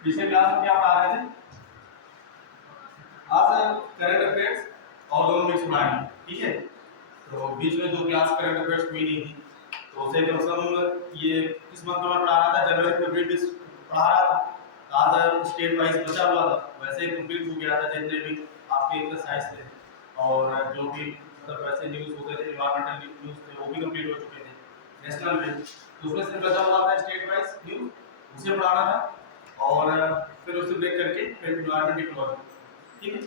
पिछले क्लास में क्या पढ़ा रहे थे? आज करंट अफेयर्स और दोनों मिक्स पढ़ाएंगे, ठीक है। तो बीच में 2 क्लास करंट अफेयर्स हुई नहीं थी, तो उसे कम से कम ये किस मंथ में पढ़ा रहा था, जनवरी फरवरी में पढ़ा रहा था। आज स्टेट वाइज बचा हुआ था, वैसे ही कंप्लीट हो गया था जितने भी आपके एक्सरसाइज थे और जो भी मतलब वैसे न्यूज़ होते थे, एनवायरमेंटल न्यूज़ थे, वो भी कंप्लीट हो चुके थे नेशनल में। तो उसमें से बचा हुआ था स्टेट वाइज न्यूज़, उसे पढ़ाना था और फिर उसे ब्रेक करके फिर एनवायरमेंट इकोलॉजी, ठीक है।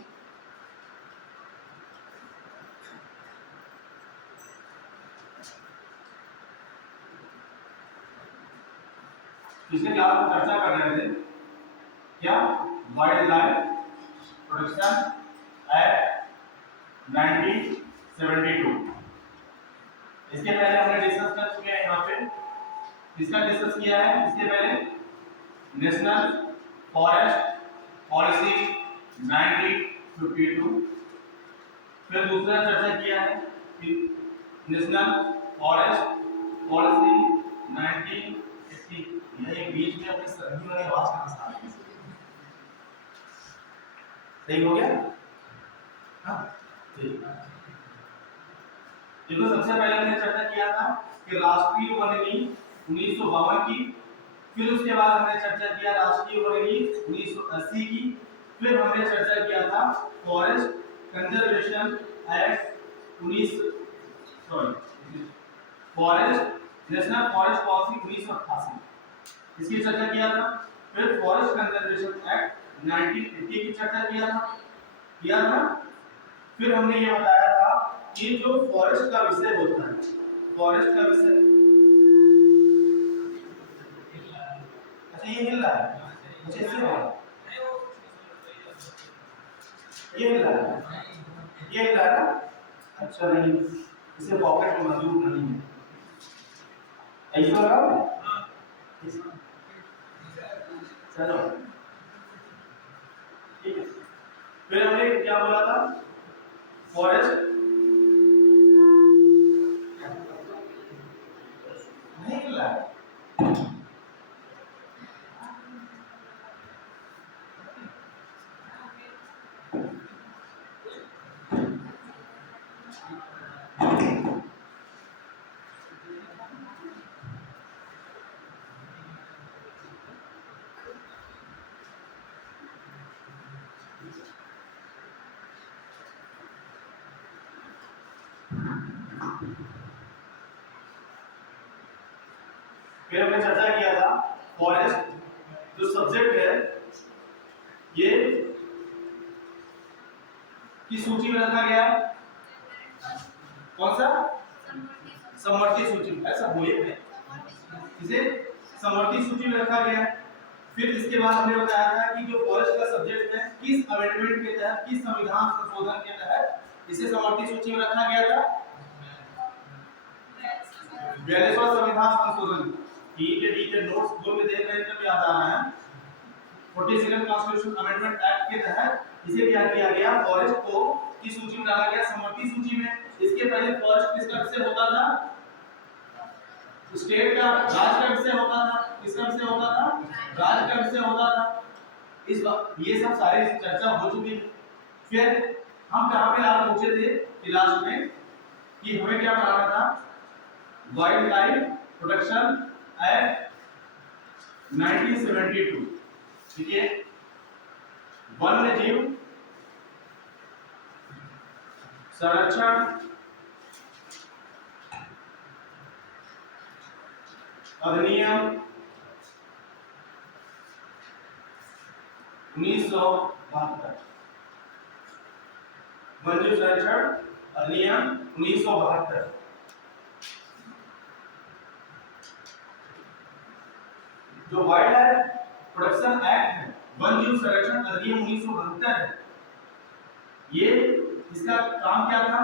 पिछले क्लास में चर्चा कर रहे थे क्या, वाइल्ड लाइफ प्रोटेक्शन एक्ट 1972। इसके पहले हमने डिस्कस कर चुके हैं, यहाँ पे किसका डिस्कस किया है? इसके पहले नेशनल फॉरेस्ट पॉलिसी 1952, फिर दूसरा चर्चा किया है नेशनल फॉरेस्ट पॉलिसी 1980। यह एक बीच में अपने सभी वाली आवाज कहां से आ रही है? सही हो गया? हाँ ठीक। देखो सबसे पहले हमने चर्चा किया था कि राष्ट्रीय वन नीति 1952 की, फिर उसके बाद हमने चर्चा किया राष्ट्रीय वन नीति 1980 की, फिर हमने चर्चा किया था forest conservation act 19 forest national forest policy 1988 इसकी चर्चा किया था। फिर फॉरेस्ट कंजर्वेशन एक्ट 1980 की चर्चा किया था। फिर हमने ये बताया था कि जो फॉरेस्ट का विषय होता है, फॉरेस्ट का विषय, अच्छा ये हिल रहा है, अच्छा इससे हो ये हिल रहा है, ये हिल रहा है ना? अच्छा नहीं, इसे पॉकेट में मौजूद नहीं है, ऐसा लगा चलो ठीक है। फिर हमने क्या बोला था, फॉरेस्ट नहीं मिला है, फिर हमने चर्चा किया था फॉरेस्ट जो सब्जेक्ट है ये किस सूची में रखा गया है? कौन सा? समवर्ती सूची में, ऐसा बोलिए इसे समवर्ती सूची में रखा गया है। फिर इसके बाद हमने बताया था कि जो फॉरेस्ट का सब्जेक्ट है किस अमेंडमेंट के तहत, किस संविधान संशोधन के तहत इसे समवर्ती सूची में रखा गया था? 42वां संविधान संशोधन। ठीक है, नोट्स बोल के देख रहे हैं तब याद आ रहा है। 42nd कॉन्स्टिट्यूशन अमेंडमेंट एक्ट के तहत इसे क्या किया गया, फॉरेस्ट को किस सूची में डाला गया? समवर्ती सूची में। इसके पहले फॉरेस्ट किसका विषय होता था? स्टेट का, राज्य का विषय होता था। किसका विषय होता था? राज्य का विषय होता था। इस बार ये सब सारी चर्चा हो चुकी है। फिर हम कहां पे आज पहुंचे थे क्लास में कि हमें क्या पढ़ाना था? वाइल्ड लाइफ प्रोटेक्शन एक्ट 1972, ठीक है। वन्य जीव संरक्षण अधिनियम 1972, वन्य जीव संरक्षण अधिनियम 1972। जो वाइल्ड लाइफ प्रोटेक्शन एक्ट है, वन्य जीव संरक्षण अधिनियम 1972 है, ये इसका काम क्या था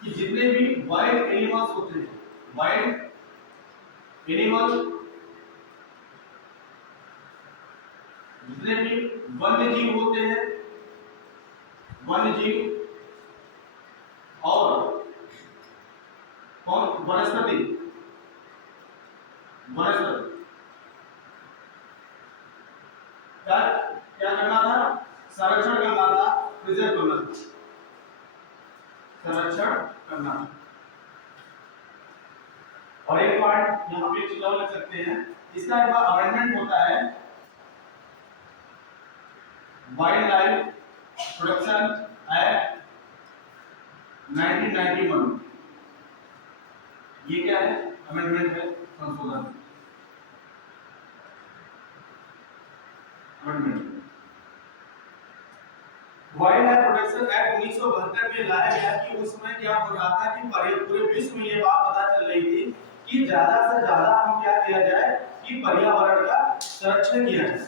कि जितने भी वाइल्ड एनिमल्स होते हैं, वाइल्ड एनिमल, जितने भी वन्य जीव होते हैं, वन्य जीव और कौन, वनस्पति, और एक पॉइंट यहाँ पे एक चीज और लिख सकते हैं, इसका एक बार अमेंडमेंट होता है वाइल्ड लाइफ प्रोटेक्शन एक्ट 1991। ये क्या है? अमेंडमेंट है, संशोधन। Amendment wild life protection act 1972 में लाया गया कि उसमें क्या हो रहा था कि पूरे विश्व में ये बात पता चल रही थी कि ज्यादा से ज्यादा हम क्या किया जाए कि पर्यावरण का संरक्षण किया जाए।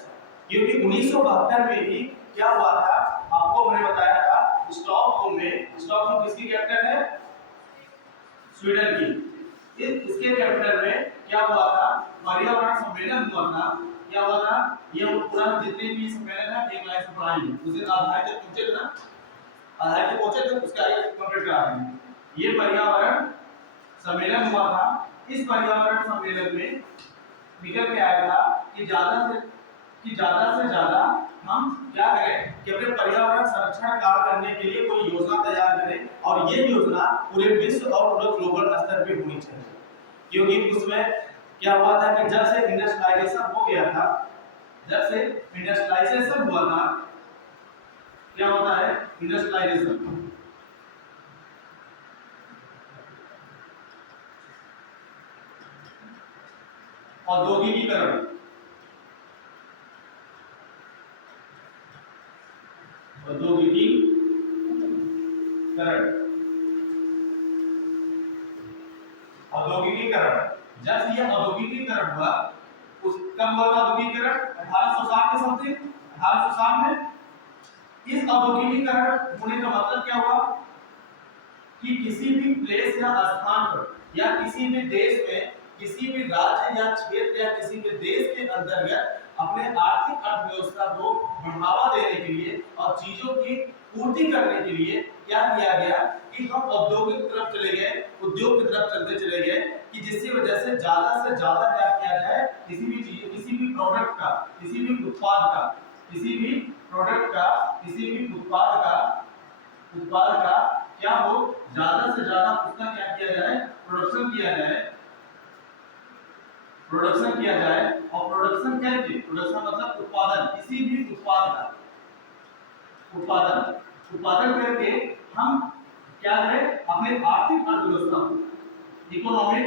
क्योंकि 1972 में ही क्या हुआ था, आपको मैंने बताया था, स्टॉकहोम किसकी कैपिटल है? स्वीडन की। इसके कैपिटल में क्या हुआ था? पर्यावरण सम्मेलन हुआ था। क्या हुआ था? ये पूरा जितने भी सम्मेलन है एक लाइन से पढ़ाएंगे, उसे आधार तक पहुंचे ना, आधार तक पहुंचे तो उसके आगे कंप्लीट करा देंगे। ये पर्यावरण सम्मेलन हुआ था। इस पर्यावरण सम्मेलन में निकल के आया था कि ज्यादा से ज्यादा हम क्या करें कि अपने पर्यावरण संरक्षण कार्य करने के लिए कोई योजना तैयार करें, और ये योजना पूरे विश्व और पूरे ग्लोबल स्तर पे होनी चाहिए। क्योंकि उसमें क्या हुआ था कि जब से इंडस्ट्रियलाइजेशन हो गया था, जब से इंडस्ट्रियलाइजेशन हुआ था, क्या होता है? इंडस्ट्रियलाइजेशन, औद्योगिकीकरण, औद्योगिकीकरण जब से यह औद्योगिकीकरण हुआ, उस कब हुआ था औद्योगिकीकरण? 1860 के समथिंग, 1860 में। इस औद्योगिकीकरण होने का मतलब क्या हुआ कि किसी भी प्लेस या स्थान पर या किसी भी देश में, किसी भी राज्य या क्षेत्र या किसी भी देश के अंतर्गत अपने आर्थिक अर्थव्यवस्था को बढ़ावा देने के लिए और चीजों की पूर्ति करने के लिए क्या किया गया कि हम औद्योगिक तरफ चले गए, उद्योग की तरफ चलते चले गए, कि जिसकी वजह से ज्यादा क्या किया जाए, किसी भी चीज, किसी भी प्रोडक्ट का, किसी भी उत्पाद का, किसी भी प्रोडक्ट का, किसी भी उत्पाद का क्या हो, ज्यादा से ज्यादा उसका क्या किया जाए? प्रोडक्शन किया जाए। और प्रोडक्शन क्या है? प्रोडक्शन मतलब उत्पादन, किसी भी उत्पाद का उत्पादन करके हम क्या करें? अपने आर्थिक अर्थव्यवस्था को, इकोनॉमिक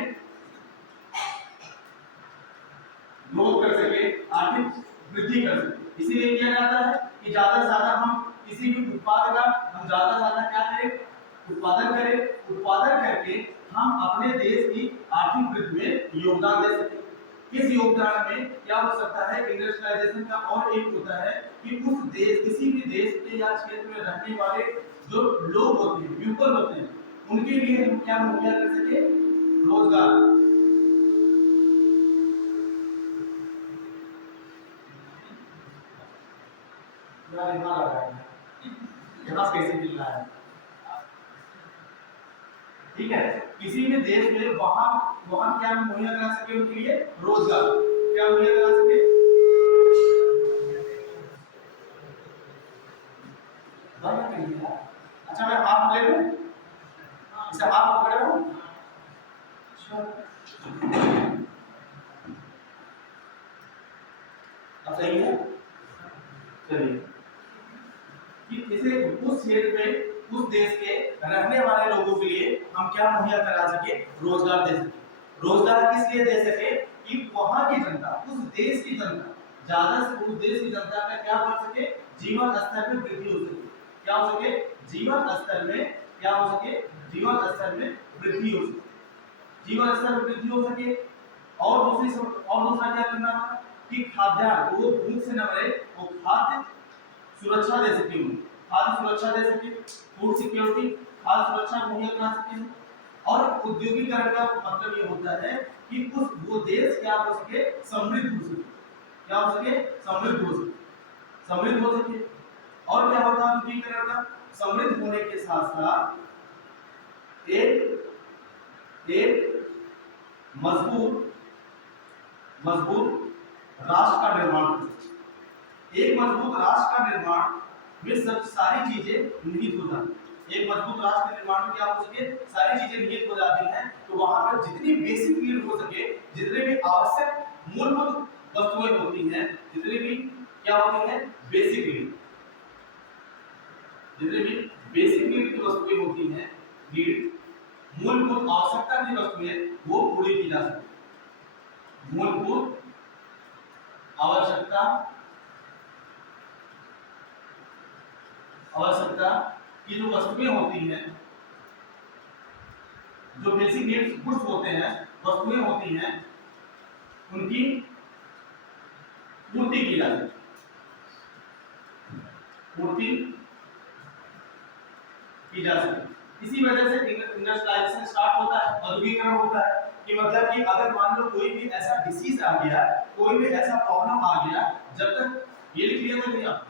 ग्रोथ कर सके, आर्थिक वृद्धि कर सके। इसीलिए किया जाता है कि ज्यादा से ज्यादा हम किसी भी उत्पाद का हम ज्यादा से ज्यादा क्या करें? उत्पादन करके हम अपने देश की आर्थिक वृद्धि में योगदान दे सके। इस योगदान में क्या हो सकता है? इंडस्ट्रियलाइजेशन का और एक होता है कि उस देश, किसी भी देश के या क्षेत्र में रहने वाले जो लोग होते हैं, पीपल होते हैं, उनके लिए हम क्या मुहैया कर सके? रोजगार। यहाँ कैसे मिल रहा है? ठीक है, किसी भी देश में वहां क्या मुहैया करा सके? उनके लिए रोजगार क्या मुहैया करा सके? अच्छा, मैं हाथ ले लूं, इसे हाथ पकड़े हो, अब सही है। चलिए, कि इसे उस क्षेत्र में, उस देश के रहने वाले लोगों के लिए हम क्या मुहैया करा सके? रोजगार दे सके। रोजगार किस लिए दे सके? कि वहां की जनता, उस देश की जनता, ज्यादा से उस देश की जनता का क्या बढ़ सके? जीवन स्तर में वृद्धि हो सके। क्या हो सके? जीवन स्तर में क्या हो सके? जीवन स्तर में वृद्धि हो सके। जीवन स्तर में वृद्धि हो सके। और दूसरा क्या करना था कि खाद्यान्न, वो भूख से न मरे, वो खाद्य सुरक्षा दे सके, खाद्य सुरक्षा दे सके, फूड सिक्योरिटी, खाद्य सुरक्षा मुहैया करा सके। और औद्योगिकीकरण का मतलब ये होता है कि वो देश क्या हो सके? समृद्ध हो सके। क्या हो सके? समृद्ध हो सके। और क्या होता है औद्योगिकीकरण का? समृद्ध होने के साथ साथ एक मजबूत राष्ट्र का निर्माण। एक मजबूत राष्ट्र का निर्माण में सब सारी चीजें निहित होता है। एक मजबूत राष्ट्र के निर्माण में क्या हो सके, सारी चीजें निहित हो जाती हैं। तो वहां पर जितनी बेसिक नीड हो सके, जितने भी आवश्यक मूलभूत वस्तुएं होती हैं, जितनी भी क्या होती हैं, बेसिक नीड, जितनी भी बेसिक नीड की वस्तुएं होती हैं, नीड मूलभूत आवश्यकता की वस्तुएं, वो पूरी की जा सकती। मूलभूत आवश्यकता की जो वस्तुएं होती हैं, जो बेसिक नीड्स गुड्स होते हैं, वस्तुएं होती हैं, उनकी पूर्ति की जाती है, पूर्ति की जा सकती। इसी वजह से इंडस्ट्रियलाइजेशन स्टार्ट होता है, औद्योगिकरण होता है, कि मतलब कि अगर मान लो कोई भी ऐसा डिसीज आ गया, कोई भी ऐसा प्रॉब्लम आ गया, जब तक ये लिख लिया तो नहीं आप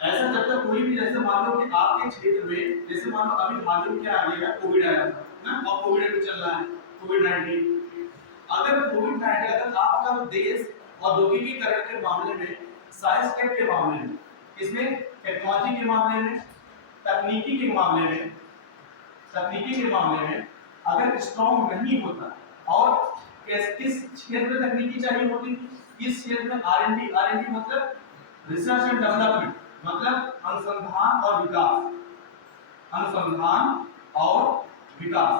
ऐसा, जब तक कोई भी, जैसे मान लो कि आपके क्षेत्र में, जैसे मान लो अभी हाल ही में क्या आ गया, कोविड आया था ना, और कोविड चल रहा है, कोविड-19। अगर कोविड-19, अगर आपका देश औद्योगिकीकरण के मामले में, साइंस टेक के मामले में, इसमें टेक्नोलॉजी के मामले में, तकनीकी के मामले में अगर स्ट्रॉन्ग नहीं होता, और किस क्षेत्र में तकनीकी चाहिए होती, किस क्षेत्र में R&D मतलब रिसर्च एंड डेवलपमेंट, मतलब अनुसंधान और विकास, अनुसंधान और विकास,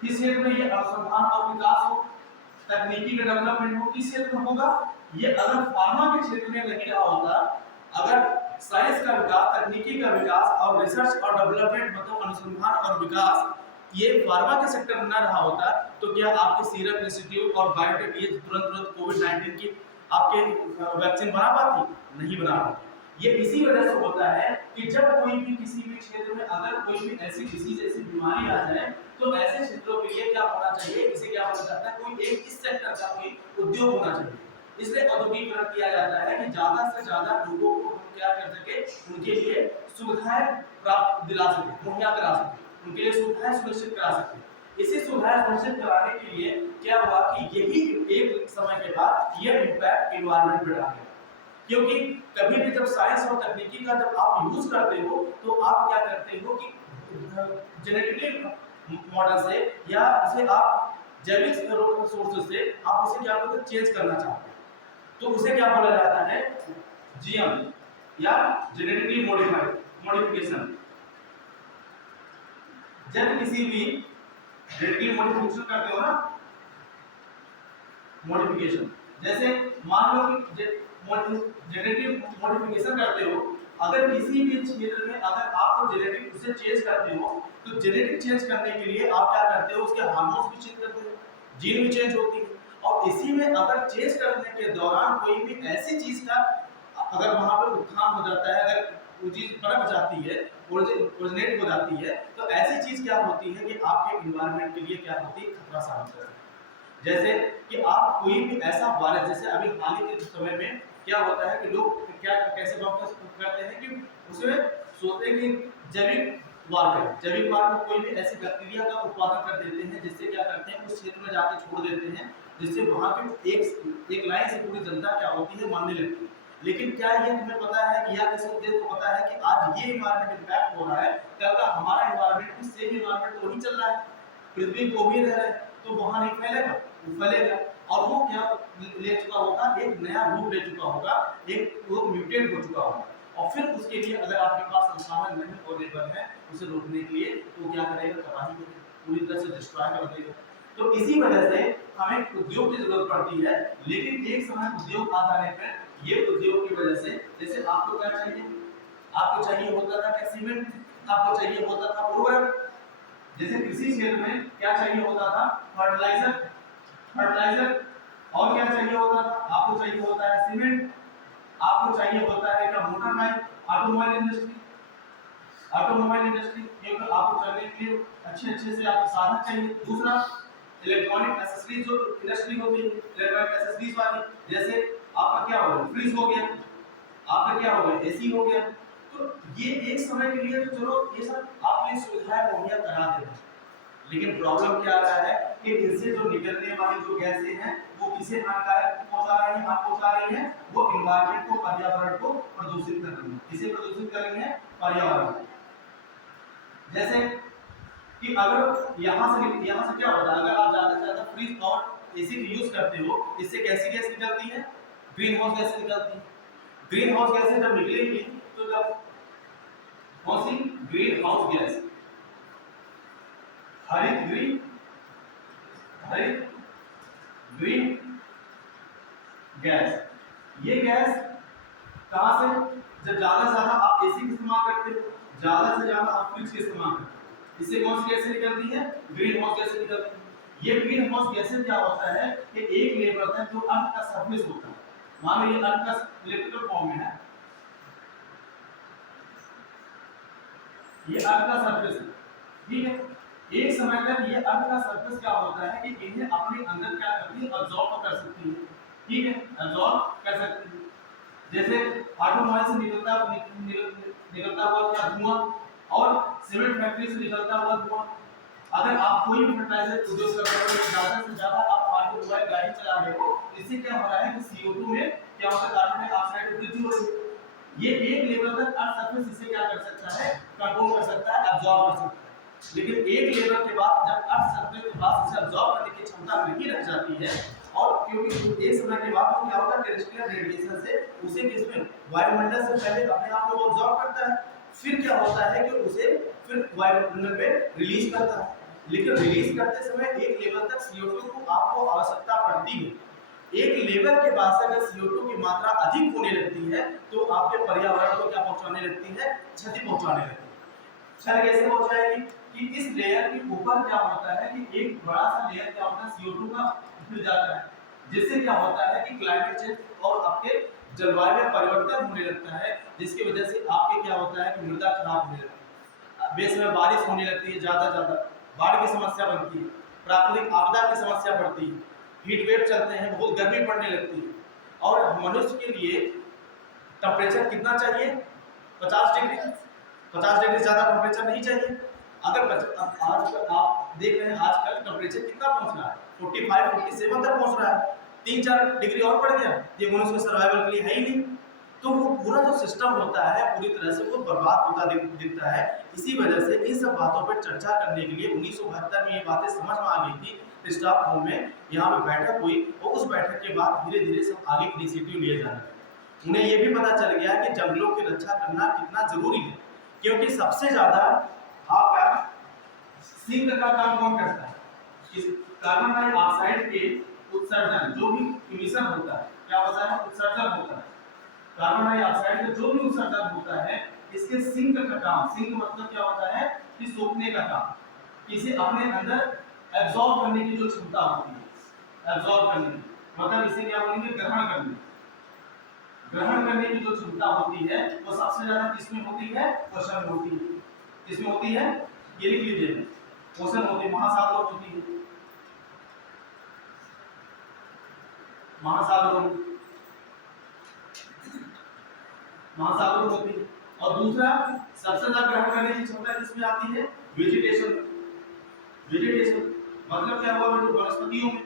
किस क्षेत्र में ये अनुसंधान और विकास हो, तकनीकी का डेवलपमेंट हो, किस क्षेत्र में होगा, ये अगर फार्मा के क्षेत्र में नहीं रहा होता, अगर साइंस का विकास, तकनीकी का विकास और रिसर्च और डेवलपमेंट मतलब अनुसंधान और विकास ये फार्मा के सेक्टर में न रहा होता, तो क्या आपके सीरम इंस्टीट्यूट और बायोटेक ये तुरंत कोविड-19 की आपके वैक्सीन बना पाती? नहीं बना पाती। ये इसी वजह से होता है कि जब कोई भी किसी भी क्षेत्र में अगर कोई भी ऐसी डिसीज, ऐसी बीमारी आ जाए, तो ऐसे क्षेत्रों के लिए क्या होना चाहिए, इसे क्या बोला जाता है, कोई एक इस सेक्टर का कोई उद्योग होना चाहिए। इसलिए औद्योगिकरण किया जाता है कि ज्यादा से ज्यादा लोगों को हम क्या कर सके, उनके लिए सुविधाएं प्राप्त दिला सके, मुहैया करा सके, उनके लिए सुविधाएं सुनिश्चित करा सके। इसी सुविधाएं सुनिश्चित कराने के लिए क्या हुआ कि यही एक समय के बाद ये इम्पैक्ट एनवायरनमेंट पे डाल गया, क्योंकि कभी भी जब साइंस और तकनीकी का जब आप यूज करते हो, तो आप क्या करते हो कि जेनेटिकली मॉडल से या उसे आप जैविक सोर्सेज से आप उसे क्या करते हो, चेंज करना चाहते हैं, तो उसे क्या बोला जाता है, जीएम या जेनेटिकली मॉडिफिकेशन। जब किसी भी जेनेटिकली मॉडिफिकेशन करते हो ना, मॉडिफिकेशन, जैसे मान लो कि जेनेटिक मॉडिफिकेशन करते हो, अगर किसी भी क्षेत्र में अगर आप जेनेटिक उसे चेंज करते हो, तो जेनेटिक चेंज करने के लिए आप क्या करते हो, उसके हार्मोन्स भी चेंज करते हो, जीन भी चेंज होती है, और इसी में अगर चेंज करने के दौरान कोई भी ऐसी चीज का अगर वहां पर उत्थान हो जाता है, अगर वो चीज पनप जाती है, ओरिजिनेट हो जाती है, तो ऐसी चीज क्या होती है कि आपके एनवायरनमेंट के लिए क्या होती है, खतरा साबित होता है। जैसे कि आप कोई भी ऐसा वायरस, जैसे अभी हाल के समय में क्या होता है कि लोग क्या कैसे डॉक्टर्स करते हैं कि उसमें सोचते हैं कि जैविक वार में कोई भी ऐसी बैक्टीरिया का उत्पादन कर देते हैं, जिससे क्या करते हैं, उस क्षेत्र में जाकर छोड़ देते हैं, जिससे वहां की एक लाइन से पूरी जनता क्या होती है, मरने लगती है। लेकिन क्या ये तुम्हें पता है कि या किसी देश को पता है कि आज ये एनवायरनमेंट इम्पैक्ट हो रहा है, कल का हमारा एनवायरनमेंट भी सेम एनवायरनमेंट तो नहीं चल रहा है, पृथ्वी को भी रह रहा है, तो वहां नहीं फैलेगा, वो फैलेगा, और वो क्या ले चुका होगा, एक नया रूप ले चुका होगा, एक वो म्यूटेट हो चुका होगा, और फिर उसके लिए अगर आपके पास संसाधन नहीं अवेलेबल है उसे रोकने के लिए, तो क्या करेगा, तबाही करेगा, पूरी तरह से डिस्ट्रॉय कर देगा। तो इसी वजह से हमें उद्योग की जरूरत पड़ती है, लेकिन एक समय उद्योग आ जाने पर ये उद्योग की वजह से, जैसे आपको क्या चाहिए, आपको चाहिए होता था क्या, सीमेंट, आपको चाहिए होता था उर्वरक, जैसे कृषि क्षेत्र में क्या चाहिए होता था, फर्टिलाइजर, और क्या चाहिए होता था, आपको चाहिए होता है सीमेंट, आपको चाहिए होता है क्या, मोटर बाइक, ऑटोमोबाइल इंडस्ट्री, क्योंकि आपको चलने के लिए अच्छे से आपको साधन चाहिए। दूसरा, इलेक्ट्रॉनिक एक्सेसरीज जो इंडस्ट्री होती है, इलेक्ट्रॉनिक एक्सेसरीज वाली, जैसे आपका क्या हो गया, फ्रिज हो गया, आपका क्या हो गया, एसी हो गया, तो ये एक समय के लिए तो चलो ये सब आपने सुविधाएं मुहैया करा देते हैं, लेकिन प्रॉब्लम क्या आ रहा है कि इनसे जो निकलने वाली जो गैसें हैं वो किसे हानिकारक पहुंचा रही है, आप पहुंचा रही है, वो एनवायरनमेंट को, पर्यावरण को प्रदूषित कर रही है। किसे प्रदूषित कर रही है? पर्यावरण। जैसे कि अगर यहाँ से क्या होता है, अगर आप ज्यादा से ज्यादा फ्रिज और एसी यूज करते हो, इससे कैसी गैस निकलती है? ग्रीन हाउस गैस निकलती है। ग्रीन हाउस गैसें जब निकलेंगी तो जब कौन सी? ग्रीन हाउस गैस, हरित ग्रीन गैस। ये गैस कहां से? जब ज्यादा से ज्यादा आप एसी का इस्तेमाल करते हो, ज्यादा से ज्यादा आप फ्रिज का इस्तेमाल करते हो, इससे कौन सी गैस निकलती है? ग्रीन हाउस गैस निकलती है। ये ग्रीन हाउस गैसें क्या होता है कि एक लेवल तक जो अर्थ का सरफेस होता है, मान लो ये अर्थ का इलेक्ट्रिकल फॉर्म में है, ये अर्थ का सरफेस है, ठीक है। एक समय तक ये अर्थ का सरफेस क्या होता है कि इन्हें अपने अंदर क्या करती है? अब्सॉर्ब कर सकती है, ठीक है, अब्सॉर्ब कर सकती है। जैसे ऑटोमोबाइल से निकलता हुआ क्या धुआं और सीमेंट फैक्ट्री से निकलता हुआ धुआं। अगर आप कोई भी फर्टिलाइजर उद्योग कर रहे हो, ज्यादा से ज्यादा आप ऑटोमोबाइल गाड़ी चला रहे हो, इससे क्या हो रहा है कि CO2 में क्या होता है? कार्बन डाइऑक्साइड की वृद्धि हो रही है। ये एक लेवल तक अर्थ सरफेस इसे क्या कर सकता है? कंट्रोल कर सकता है, अब्सॉर्ब कर सकता है। लेकिन एक लेवल के बाद जब अर्थ सरफेस के पास इसे अब्सॉर्ब करने की क्षमता नहीं रह जाती है, और क्योंकि एक समय के बाद वो क्या होता है? टेरेस्ट्रियल रेडिएशन से उसे किसमें? वायुमंडल से पहले अपने आप को अब्सॉर्ब करता है, फिर क्या होता है कि उसे फिर वायुमंडल में रिलीज करता है। लेकिन रिलीज करते समय एक लेवल तक CO2 को आपको आवश्यकता पड़ती है। एक लेवल के बाद से अगर CO2 की मात्रा अधिक होने लगती है तो आपके पर्यावरण को क्या पहुंचाने लगती है? क्षति पहुंचाने लगती है। क्षति कैसे पहुंचाएगी कि इस लेयर के ऊपर क्या होता है कि एक बड़ा सा लेयर क्या होता है? CO2 का मिल जाता है, जिससे क्या होता है कि क्लाइमेट चेंज और आपके जलवायु में परिवर्तन होने लगता है, जिसकी वजह से आपके क्या होता है कि मृदा खराब होने लगती है, बेसमय बारिश होने लगती है, ज्यादा बाढ़ की समस्या बनती है, प्राकृतिक आपदा की समस्या बढ़ती है, हीट वेव चलते हैं, बहुत गर्मी पड़ने लगती है। और मनुष्य के लिए टेम्परेचर कितना चाहिए? 50 डिग्री। 50 डिग्री ज्यादा टेम्परेचर नहीं चाहिए। अगर आज आप देख रहे हैं आजकल टेम्परेचर कितना पहुंच रहा है? 45 47 तक पहुंच रहा है। 3-4 डिग्री और बढ़ गया, ये मनुष्य के सर्वाइवल के लिए है ही नहीं। तो वो पूरा जो सिस्टम होता है पूरी तरह से वो बर्बाद होता दिखता है। इसी वजह से इन सब बातों पर चर्चा करने के लिए 1972 में ये बातें समझ में आ गई थी। स्टॉकहोम में यहाँ पे बैठक हुई और उस बैठक के बाद धीरे धीरे सब आगे इनिशिएटिव लिए जाने लगे। उन्हें ये भी पता चल गया कि जंगलों की रक्षा करना कितना जरूरी है, क्योंकि सबसे ज्यादा आपका सिंक का काम कौन करता है? इस कार्बन डाइऑक्साइड के उत्सर्जन, जो भी इमिशन होता है, क्या होता है? उत्सर्जन होता है। कार्बन डाइऑक्साइड का जो भी उत्सर्जन होता है, इसके सिंक का काम, सिंक मतलब क्या होता है कि सोखने का काम, इसे अपने अंदर एब्जॉर्ब करने की जो क्षमता होती है, एब्जॉर्ब करने की मतलब इसे क्या बोलेंगे? ग्रहण करने की जो क्षमता होती है वो सबसे ज्यादा किसमें होती है? ओशन में होती है। किसमें होती है? ये लिख लीजिए, ओशन होती है, महासागर होती है, महासागर होती है। और दूसरा सबसे ज्यादा ग्रहण करने की क्षमता किसमें आती है? वेजिटेशन मतलब क्या हुआ? वनस्पतियों में।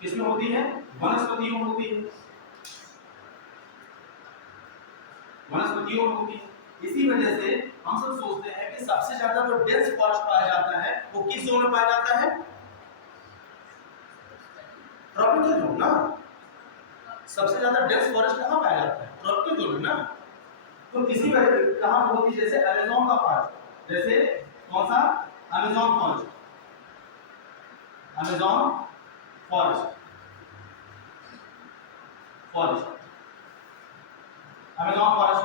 किसमें होती है? वनस्पतियों में होती है, वनस्पतियों में होती है। इसी वजह से हम सब सोचते हैं कि सबसे ज्यादा जो डेंस फॉरेस्ट पाया जाता है वो किस जोन में पाया जाता है? ट्रॉपिकल जोन ना। सबसे ज्यादा डेंस फॉरेस्ट कहाँ पाया जाता है? ट्रॉपिकल जोन में ना। तो इसी वजह कहाँ होती है? जैसे अमेज़न का फॉरेस्ट, जैसे कौन सा? Amazon forest, Amazon forest, Amazon forest.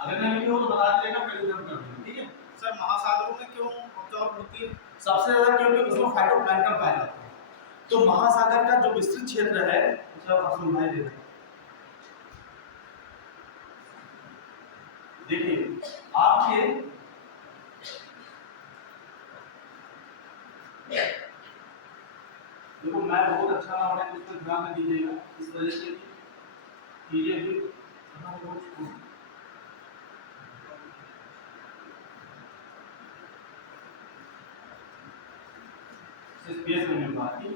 अगर नहीं लिखे हो तो बता दीजिएगा, फिर एग्जाम कर देंगे, ठीक है। सर महासागरों में क्यों ऑब्जॉर्व होती है? सबसे ज्यादा क्योंकि उसमें फाइटोप्लैंक्टन पाया जाता है। तो महासागर का जो विस्तृत क्षेत्र है उसे आप समझाई दे रहे हैं। देखिए आपके देखो मैं बहुत अच्छा ना होने उस पर ध्यान दीजिएगा, इस वजह से चीजें भी स्पेस में मिल पाती है।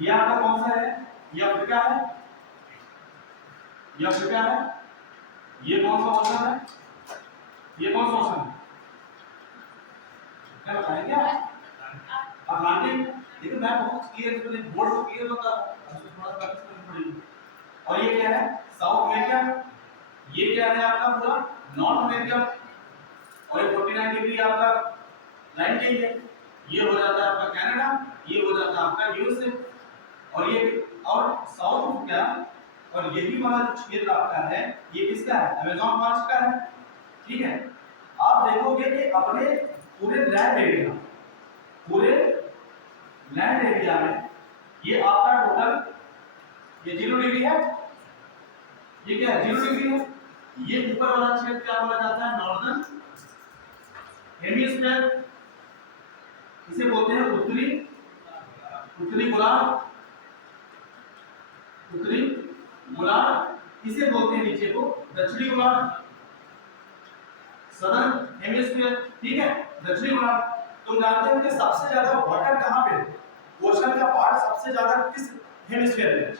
ये आपका कौन सा है? ये अफ्रीका है, ये अफ्रीका है। ये कौन सा ओशन है? ये कौन सा ओशन है? क्या बताएं क्या? अटलांटिक। देखो मैं बहुत क्लियर करने बोर्ड को क्लियर होता है, उसको थोड़ा सा प्रैक्टिस करनी पड़ेगी। और ये क्या है? South America. ये क्या है आपका पूरा? North America. और ये 49 डिग्री आपका लाइन के है। ये हो जाता है आपका कनाडा, ये हो जाता है आपका यूएसए। और ये और साउथ क्या, और ये भी वाला जो क्षेत्र आपका है ये किसका है? अमेज़न फॉरेस्ट का है। ठीक है, आप देखोगे कि अपने पूरे लैंड एरिया में ये आपका टोटल ये 0 डिग्री है। ये क्या है? 0 डिग्री है। ये ऊपर वाला क्षेत्र क्या बोला जाता है? Northern hemisphere. इसे बोलते हैं उत्तरी गोलार्ध। उत्तरी गोलार्ध इसे बोलते हैं नीचे को दक्षिणी गोलार्ध, सदर्न हेमिस्फीयर। ठीक है, दक्षिणी गोलार्ध। तुम जानते हो कि सबसे ज्यादा वाटर कहां पे है? ओशन का पार्ट सबसे ज्यादा किस हेमिस्फीयर में?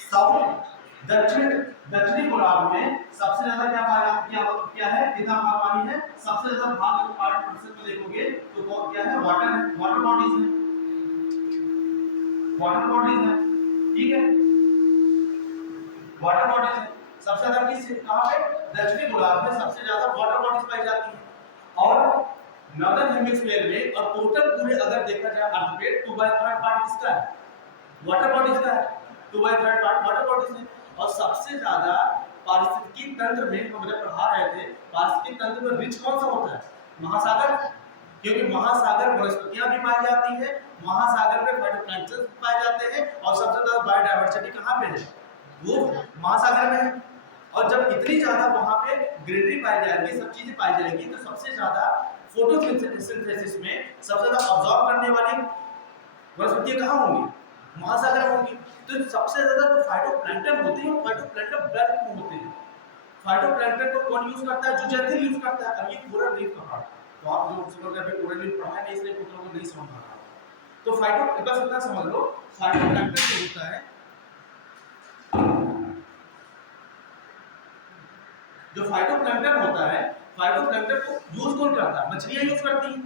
साउथ दक्षिणी गोलार्ध में सबसे ज्यादा क्या है? कितना भाग पानी है? सबसे ज्यादा भाग पार्ट प्रतिशत में देखोगे तो क्या है? वाटर है, वाटर बॉडीज है, वाटर बॉडीज है। ठीक है, वाटर बॉडीज है। सबसे ज्यादा किस कहां पे? दक्षिणी गोलार्ध में सबसे ज्यादा वाटर बॉडीज पाई जाती है। और नॉर्दर्न हेमिस्फीयर में और टोटल पूरे अगर देखा जाए अर्थ पे 2/3 पार्ट किसका है? वाटर बॉडीज का है। 2/3 पार्ट वाटर बॉडीज है। और सबसे ज्यादा पारिस्थितिकी तंत्र में हम जब पढ़ा रहे थे, पारिस्थितिकी तंत्र में रिच कौन सा होता है? महासागर। क्योंकि महासागर वनस्पतियां भी पाई जाती है, महासागर में फाइटोप्लैंक्टन पाए जाते हैं, और सबसे ज्यादा बायोडायवर्सिटी कहां पे है? वो महासागर में है। और जब इतनी ज्यादा वहां पे ग्रीनरी पाई जाएगी, सब चीजें पाई जाएगी, तो सबसे ज्यादा फोटोसिंथेसिस में सबसे ज्यादा ऑब्जॉर्व करने वाली वनस्पतियां कहां होंगी? महासागर में होंगी। तो सबसे ज्यादा जो फाइटोप्लैंक्टन होते हैं, फाइटोप्लैंक्टन ब्लड में होते हैं। फाइटोप्लैंक्टन को कौन यूज करता है? जूजैंथिल यूज करता है। अब ये पूरा रीफ का पार्ट, तो आप जो फोटोग्राफी पूरा रीफ पढ़ा है इसलिए पुत्रों को नहीं समझ आ रहा। तो फाइटो बस इतना समझ लो, फाइटोप्लैंक्टन जो होता है, जो फाइटोप्लैंक्टन होता है, फाइटोप्लैंक्टन को यूज कौन करता है? मछलियां यूज करती हैं।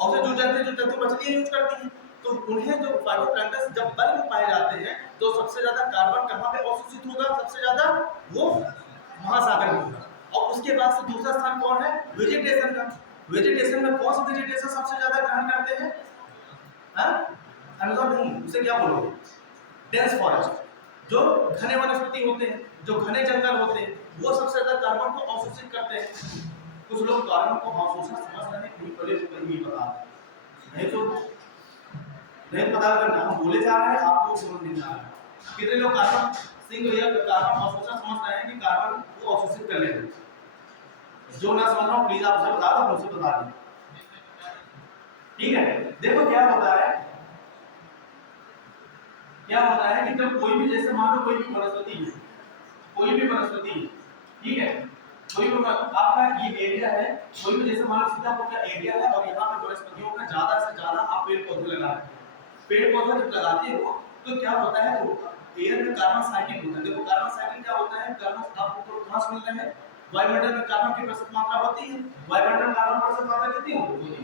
और जो जंतु मछलियां यूज करती हैं। तो उन्हें जो फाइटोप्लैंक्टन जब बल्क में पाए जाते हैं तो सबसे ज्यादा कार्बन कहां पे अवशोषित होगा? सबसे ज्यादा वो महासागर में होगा। और उसके बाद से दूसरा स्थान कौन है? वेजिटेशन का। वेजिटेशन में कौन सा वेजिटेशन सबसे ज्यादा ग्रहण करते हैं? अमेज़न नहीं, उसे क्या बोलोगे? Dense forest. जो घने वनस्पति होते हैं, जो घने जंगल होते हैं, वो सबसे ज्यादा कार्बन को अवशोषित करते हैं। कुछ लोग कार्बन को अवशोषण समझ रहे हैं, पहले तो कहीं नहीं पता, नहीं पता करना, हम बोले जा रहे हैं, आपको समझ नहीं आ रहा है। कितने लोग कार्बन सिंह या कार्बन अवशोषण समझ रहे हैं कि कार्बन को अवशोषित कर लेंगे? जो ना समझ रहा हूँ प्लीज आपसे बता दो, मुझसे बता दें। ठीक है, देखो क्या होता है, क्या होता है कि जब कोई भी, जैसे मान लो कोई भी वनस्पति है, कोई भी वनस्पति, ठीक है, कोई भी आपका ये एरिया है, कोई भी जैसे मान लो सीतापुर का एरिया है और यहाँ पे वनस्पतियों का ज्यादा से ज्यादा आप पेड़ पौधे लगा रहे हैं। पेड़ पौधे जब लगाते हो तो क्या होता है, एयर में कार्बन साइकिल होता है। देखो कार्बन साइकिल क्या होता है, कार्बन आपको कहां से मिल रहे हैं? वायुमंडल में कार्बन की प्रतिशत मात्रा होती है। वायुमंडल में कार्बन प्रतिशत मात्रा कितनी होती है?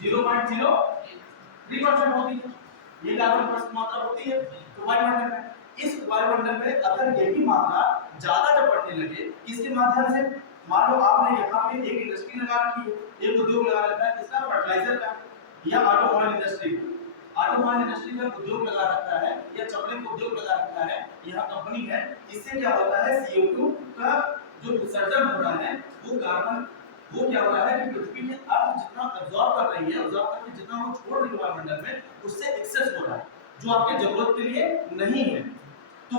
0.03% होती है। ये कार्बन प्रतिशत मात्रा होती है तो वायुमंडल में। इस वायुमंडल में अगर यही मात्रा ज्यादा जब बढ़ने लगे, किसके माध्यम से? मान लो आपने यहाँ पे एक इंडस्ट्री लगा रखी है, एक उद्योग लगा रखा है, किसका? फर्टिलाइजर का, या ऑटोमोबाइल इंडस्ट्री, ऑटोमोबाइल इंडस्ट्री का उद्योग लगा रखा है, या चमड़े का उद्योग लगा रखा है, यह कंपनी है। इससे क्या होता है, CO2 का जो उत्सर्जन हो रहा है, वो कार्बन, वो क्या हो रहा है कि पृथ्वी के अर्थ जितना अब्सॉर्ब कर रही है, अब्सॉर्ब करके जितना वो छोड़ रही है वायुमंडल में, उससे एक्सेस हो रहा है, जो आपके जरूरत के लिए नहीं है। तो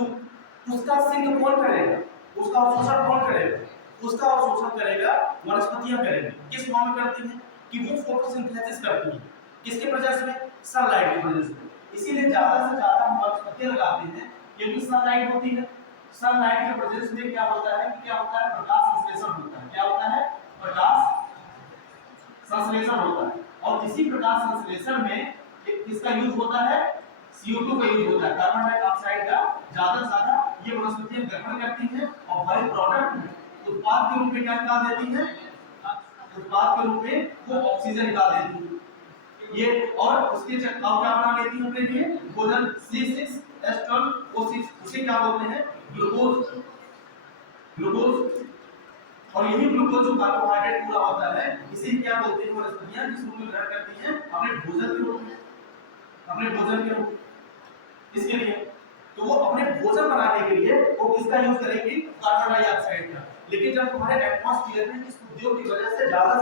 उसका सिंक कौन करेगा? उसका अवशोषण कौन करेगा? उसका अवशोषण करेगा वनस्पतियां करेंगी। किस फॉर्म में करती हैं? कि वो फोटोसिंथेसिस करती हैं। किसके वजह से? सनलाइट की वजह से। इसीलिए ज्यादा से ज्यादा हम वनस्पतियां लगाते हैं क्योंकि सनलाइट होती है। सनलाइट के प्रेजेंस में क्या होता है प्रकाश संश्लेषण होता है। क्या होता है? प्रकाश संश्लेषण होता है। और इसी प्रकाश संश्लेषण में किसका यूज होता है? CO2 का यूज होता है, कार्बन डाइऑक्साइड का ज्यादा से ज्यादा ये वनस्पतियां ग्रहण करती हैं और बाई प्रोडक्ट उत्पाद के रूप में क्या निकाल देती हैं? उत्पाद के रूप में वो ऑक्सीजन निकाल देती है। ये और उसके चक्कर क्या बना लेती है अपने लिए? भोजन C6H12O6, उसे क्या बोलते हैं? ग्लूकोज। ग्लूकोज और यही ग्लूकोज जो कार्बोहाइड्रेट पूरा होता है इसे क्या बोलते हैं? वनस्पतियां जिस रूप में ग्रहण करती हैं अपने भोजन के रूप में, अपने भोजन के रूप इसके लिए। तो वो अपने भोजन बनाने के लिए वो किसका यूज करेंगी? कार्बन डाइऑक्साइड का। लेकिन जब तुम्हारे एटमॉस्फेयर में इस उद्योग की वजह से ज्यादा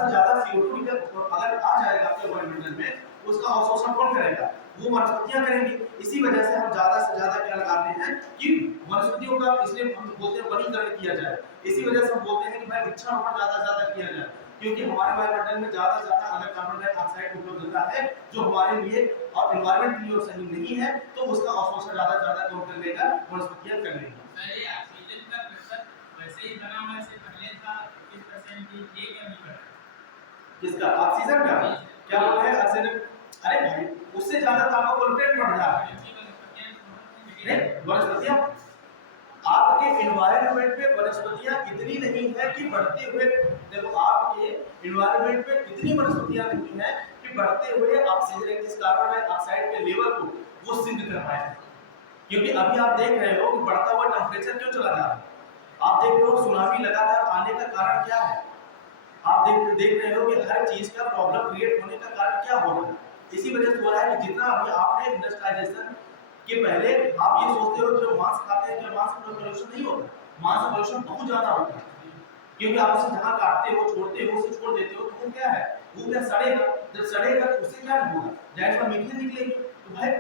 CO2 निकल अगर आ जाएगा आपके वायुमंडल में, उसका अवशोषण कौन करेगा? वो वनस्पतियां करेंगी। इसी वजह से हम ज्यादा से ज्यादा क्या लगाते हैं कि वनस्पतियों का, इसलिए हम बोलते हैं वनीकरण किया जाए। इसी वजह से हम बोलते हैं कि भाई वृक्षारोपण ज्यादा से ज्यादा किया जाए, क्योंकि हमारे वायुमंडल में ज्यादा से ज्यादा अगर कार्बन डाइऑक्साइड उपलब्ध होता है जो हमारे लिए और एनवायरनमेंट के लिए सही नहीं है, तो उसका अवशोषण ज्यादा से ज्यादा कौन कर लेगा? वनस्पतियां कर लेंगी। सर ये ऑक्सीजन का प्रतिशत वैसे ही बना हुआ से पहले था 21% की, ये क्या नहीं बढ़ा? किसका? ऑक्सीजन का? क्या बोल रहे हैं? ऑक्सीजन? अरे भाई उससे ज्यादा तो आपका पोल्यूटेंट बढ़ रहा है। नहीं, वनस्पतियां आपके एनवायरनमेंट में वनस्पतियां इतनी नहीं है कि बढ़ते हुए, देखो आपके एनवायरनमेंट में इतनी वनस्पतियां नहीं है कि बढ़ते हुए ऑक्सीजन इस कार्बन डाइऑक्साइड के लेवल को वो सिंक कर पाए। क्योंकि अभी आप देख रहे हो कि बढ़ता हुआ टेंपरेचर क्यों चला जा रहा है? आप देख रहे हो सुनामी लगातार आने का कारण क्या है? आप देख रहे हो कि हर चीज का प्रॉब्लम क्रिएट होने का कारण क्या हो रहा है? इसी वजह से हो रहा है कि जितना अभी आपने इंडस्ट्रियलाइजेशन के पहले आप ये सोचते हो कि जो मांस खाते हैं, मांस में पोल्यूशन नहीं होता। मांस पोल्यूशन बहुत ज्यादा होता है, क्योंकि आप उसे जहां काटते हो, छोड़ते हो, उसे छोड़ देते हो, तो वो क्या है? वो क्या सड़ेगा। जब सड़ेगा तो उससे क्या होगा? गैस में मीथेन निकलेगी। तो भाई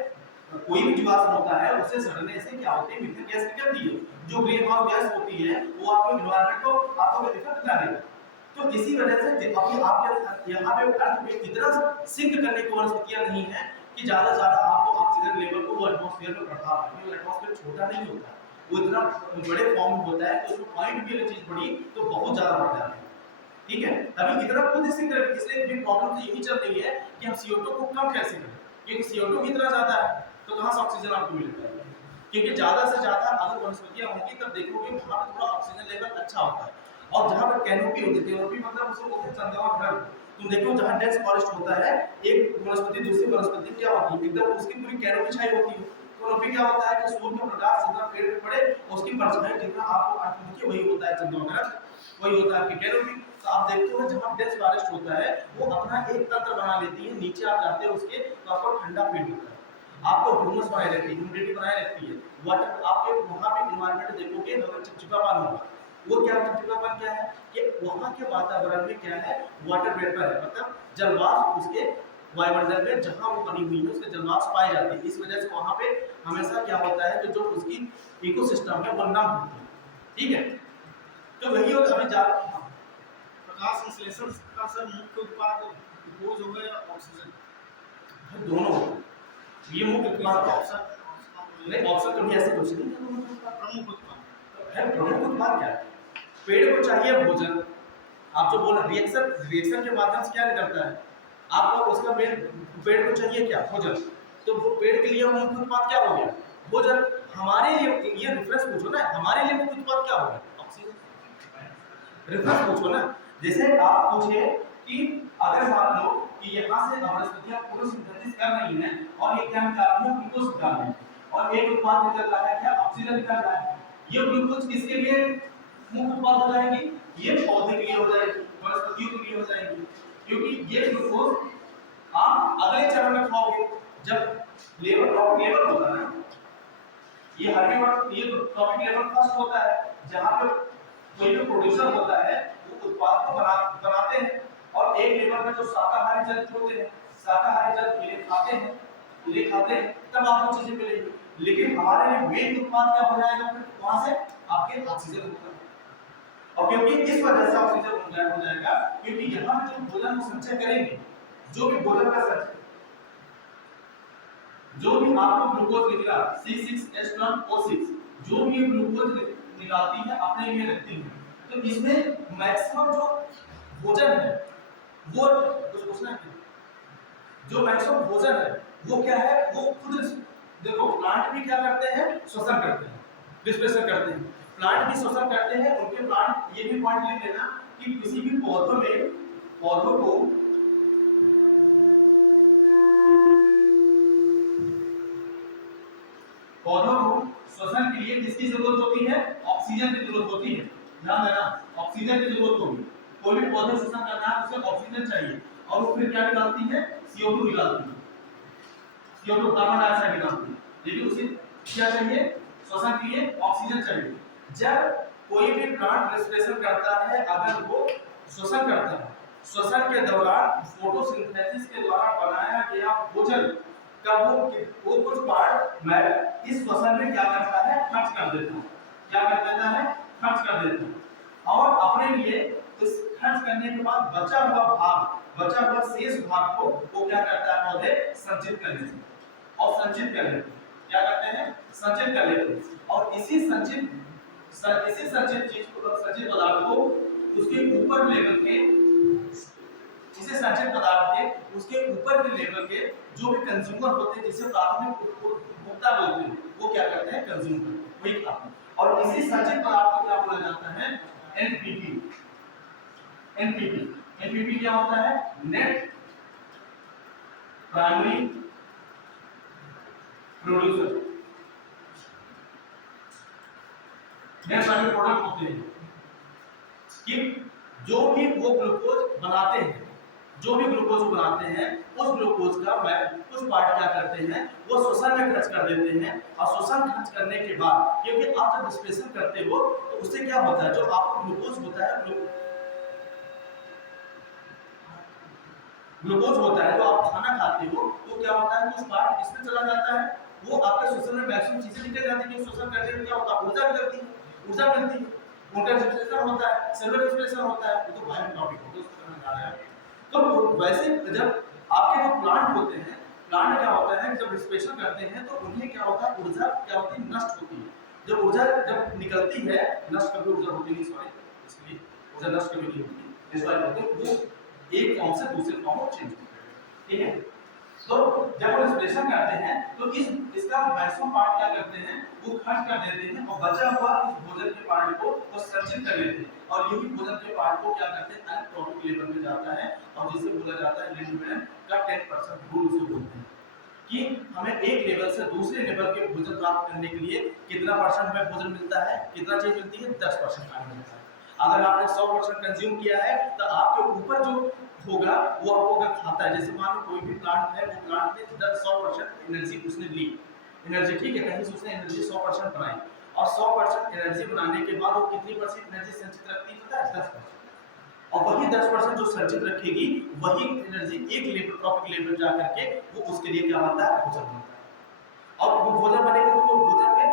कोई भी जीवाश्म होता है उसे सड़ने से क्या होती है? मीथेन गैस निकलती है, जो ग्रीन हाउस गैस होती है वो आपके एनवायरनमेंट को आपको इफेक्ट करेगा। तो इसी वजह से अभी आपके यहाँ पे अर्थ में इतना सिंक करने की वनस्पतियां नहीं है कि ज्यादा ज्यादा आपको ऑक्सीजन लेवल को वो एटमॉस्फेयर में बढ़ा पाए। वो एटमॉस्फेयर छोटा नहीं होता, वो इतना बड़े फॉर्म में होता है कि उसमें पॉइंट भी अगर चीज बढ़ी तो बहुत ज्यादा बढ़ जाती है। ठीक है, अभी इतना खुद सिंक करके, इसलिए भी प्रॉब्लम तो यही चल रही है कि हम CO2 को कम कैसे करें, क्योंकि CO2 इतना ज्यादा है तो कहां से ऑक्सीजन आपको मिलता है? क्योंकि ज्यादा से ज्यादा अगर वनस्पतियां होंगी तब देखोगे वहां पर थोड़ा ऑक्सीजन लेवल अच्छा होता है। और जहां पर कैनोपी होती है, कैनोपी मतलब उसे बोलते हैं चंदवा घर। तुम देखो जहां डेंस फॉरेस्ट होता है, एक वनस्पति दूसरी वनस्पति क्या होती है, एकदम उसकी पूरी कैनोपी छाई होती है। कैनोपी क्या होता है कि सूर्य का प्रकाश जितना पेड़ पे पड़े उसकी परछाई जितना आपको आंख में दिखे, वही होता है चंदवा घर, वही होता है आपकी कैनोपी। तो आप देखते हो जहां डेंस फॉरेस्ट होता है वो अपना एक तंत्र बना लेती है, नीचे आप जाते हो उसके तो आपको ठंडा फील होता है, आपको ह्यूमस बनाए रखती है, ह्यूमिडिटी बनाए रखती है। वाटर आपके वहां पे एनवायरनमेंट देखोगे अगर चिपचिपापन होगा, वो क्या चिपचिपापन क्या है कि वहां के वातावरण में क्या है? वाटर वेपर है, मतलब जलवाष्प उसके वायुमंडल में जहां वो बनी हुई है उसके जलवाष्प पाए जाते हैं। इस वजह से वहां पे हमेशा क्या होता है कि जो उसकी इकोसिस्टम है वो नम होती है। ठीक है, तो वही होता है। अभी प्रकाश संश्लेषण का सर मुख्य उत्पाद ग्लूकोज हो गया, ऑक्सीजन, दोनों ये मुख्य उत्पाद है। ऑक्सीजन नहीं ऑप्शन कभी ऐसे कुछ नहीं है। प्रमुख उत्पाद है प्रमुख उत्पाद क्या है? पेड़ को चाहिए भोजन। आप जो बोल रहे रिएक्शन के माध्यम से क्या निकलता है? आपको उसका पेड़ को चाहिए क्या? भोजन। तो वो पेड़ के लिए मुख्य उत्पाद क्या हो गया? भोजन। हमारे लिए ये रेफरेंस पूछो ना, हमारे लिए मुख्य उत्पाद क्या हो गया? ऑक्सीजन। रेफरेंस पूछो ना, जैसे आप पूछे कि अगर मान लो कि यहाँ से वनस्पतियां फोटोसिंथेसिस कर रही हैं और ये क्या निकाल रही है? ग्लूकोज निकाल रही है, और एक उत्पाद निकल रहा है क्या? ऑक्सीजन निकल रहा है। ये ग्लूकोज किसके लिए मुख्य उत्पाद हो जाएगी? ये पौधे के लिए हो जाएगी, वनस्पतियों के लिए हो जाएगी, क्योंकि ये ग्लूकोज आप अगले चरण में खाओगे जब लेवल टॉपिक लेवल होता है ना, ये टॉपिक लेवल फर्स्ट होता है जहां पे कोई भी प्रोड्यूसर होता है वो उत्पाद को बनाते हैं, और एक लेवल में जो शाकाहारी जंतु होते हैं, शाकाहारी जंतु ये खाते हैं तब आपको चीजें मिलेगी। लेकिन हमारे लिए मेन उत्पाद क्या हो जाएगा? फिर वहां से आपके ऑक्सीजन होता है, और क्योंकि इस वजह से ऑक्सीजन हो जाएगा क्योंकि यहाँ पे जो भोजन को संचय करेंगे, जो भी भोजन का संचय जो भी आपको ग्लूकोज निकला C6H12O6 जो भी ग्लूकोज निकालती है अपने लिए रखती है, तो इसमें मैक्सिमम जो भोजन है वो कुछ पूछना है, जो मैक्सिमम भोजन है वो क्या है, वो खुद देखो प्लांट भी क्या करते हैं, श्वसन करते हैं, रिस्पिरेशन करते हैं, प्लांट भी श्वसन करते हैं। उनके प्लांट ये भी पॉइंट लिख लेना कि किसी भी पौधों में पौधों को श्वसन के लिए किसकी जरूरत होती है, ऑक्सीजन की जरूरत होती है। ध्यान देना, ऑक्सीजन की जरूरत होगी। कोई भी पौधे श्वसन करना है उसे ऑक्सीजन चाहिए और वो फिर क्या निकालती है, CO2 निकालती है, CO2 कार्बन डाइऑक्साइड निकालती है, लेकिन उसे क्या चाहिए, श्वसन के लिए ऑक्सीजन चाहिए। जब कोई भी प्लांट रेस्पिरेशन करता है, अगर वो श्वसन करता है, श्वसन के दौरान फोटोसिंथेसिस के द्वारा बनाया गया भोजन का वो कुछ पार्ट में इस श्वसन में क्या करता है, खर्च कर देता है। क्या कर देता है, खर्च कर देता है और अपने लिए इस खर्च करने के बाद बचा हुआ शेष भाग को वो क्या करता है, पौधे संचित कर लेते हैं और संचित कर लेते हैं। क्या करते हैं, संचित कर लेते हैं और इसी संचित चीज को, संचित पदार्थ को उसके ऊपर लेवल के, इसे संचित पदार्थ के उसके ऊपर के लेवल के जो भी कंज्यूमर होते हैं, जिसे प्राथमिक उपभोक्ता बोलते हैं, वो क्या करते हैं, कंज्यूम करते हैं, वही खाते हैं। और इसी संचित पदार्थ को क्या बोला जाता है, एनपीपी। एनपीपी क्या होता है, net primary producer. Net primary product होते हैं कि जो भी वो ग्लूकोज बनाते हैं, जो भी ग्लूकोज बनाते हैं, उस ग्लूकोज का कुछ पार्ट क्या करते हैं, वो श्वसन में खर्च कर देते हैं और श्वसन खर्च करने के बाद, क्योंकि आप जब रेस्पिरेशन करते हो तो उससे क्या होता है, जो आपको ग्लूकोज होता है, ग्लूकोज होता है जो आप खाना खाते हो, तो क्या होता है, कुछ पार्ट इसमें चला जाता है, वो आपके श्वसन में मैक्सिमम चीजें निकल जाती है। श्वसन करने में क्या होता है, ऊर्जा निकलती है, ऊर्जा मिलती है, उनका रेस्पिरेशन होता है, सेलुलर रेस्पिरेशन होता है, वो तो बायो टॉपिक होता है, उसको समझ आ रहा है। तो वैसे जब आपके जो प्लांट होते हैं, प्लांट क्या होता है, जब रेस्पिरेशन करते हैं तो उन्हें क्या होता है, ऊर्जा क्या होती है, नष्ट होती है। जब ऊर्जा जब निकलती है, नष्ट कभी ऊर्जा होती नहीं, सॉरी, इसलिए ऊर्जा नष्ट कभी नहीं होती, डिस्ट्रॉय होती है, वो एक फॉर्म से दूसरे फॉर्म में चेंज होती है। ठीक है, तो जब वो रेस्पिरेशन करते हैं तो इसका मैक्सिमम पार्ट क्या करते हैं, वो खर्च कर देते हैं और बचा हुआ इस भोजन के पार्ट को वो संचित कर लेते हैं और यही भोजन के पार्ट को क्या करते हैं, एनाटॉमिक लेवल में जाता है और जिसे बोला जाता है लिंडमैन का 10% रूल से बोलते हैं कि हमें एक लेवल से दूसरे लेवल के भोजन प्राप्त करने के लिए कितना परसेंट में भोजन मिलता है, कितना चीज मिलती है, 10% पानी मिलता है। अगर आपने 100% कंज्यूम किया है तो आपके ऊपर जो होगा वो आपको अगर खाता है, जैसे मान लो कोई भी प्लांट है, वो प्लांट ने 100% एनर्जी उसने ली, एनर्जी, ठीक है, कहीं से उसने एनर्जी 100% बनाई और 100% एनर्जी बनाने के बाद वो कितनी परसेंट एनर्जी संचित रखती है, 10%। और वही 10% जो संचित रखेगी वही एनर्जी एक लेवल ट्रॉपिक लेवल जा करके वो उसके लिए क्या होता है, भोजन बनता है। और वो भोजन बनेगा तो वो भोजन में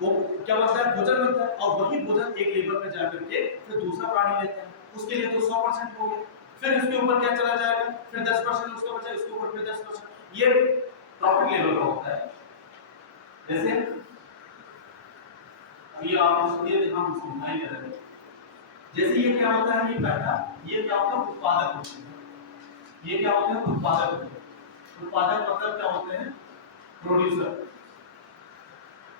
वो क्या बनता है, भोजन बनता है और वही भोजन एक लेवल में जाकर के फिर दूसरा प्राणी लेता है, उसके लिए तो 100% हो गया, फिर उसके ऊपर क्या चला जाएगा, फिर 10% उसका बचा, इसके ऊपर फिर 10%, ये ट्रॉपिक लेवल का होता है। जैसे अभी आप इसलिए हम समझाई करेंगे, जैसे ये क्या होता है, ये पहला, ये क्या होता है, उत्पादक होते हैं, ये क्या होते हैं, उत्पादक होते हैं। उत्पादक मतलब क्या होते हैं, प्रोड्यूसर,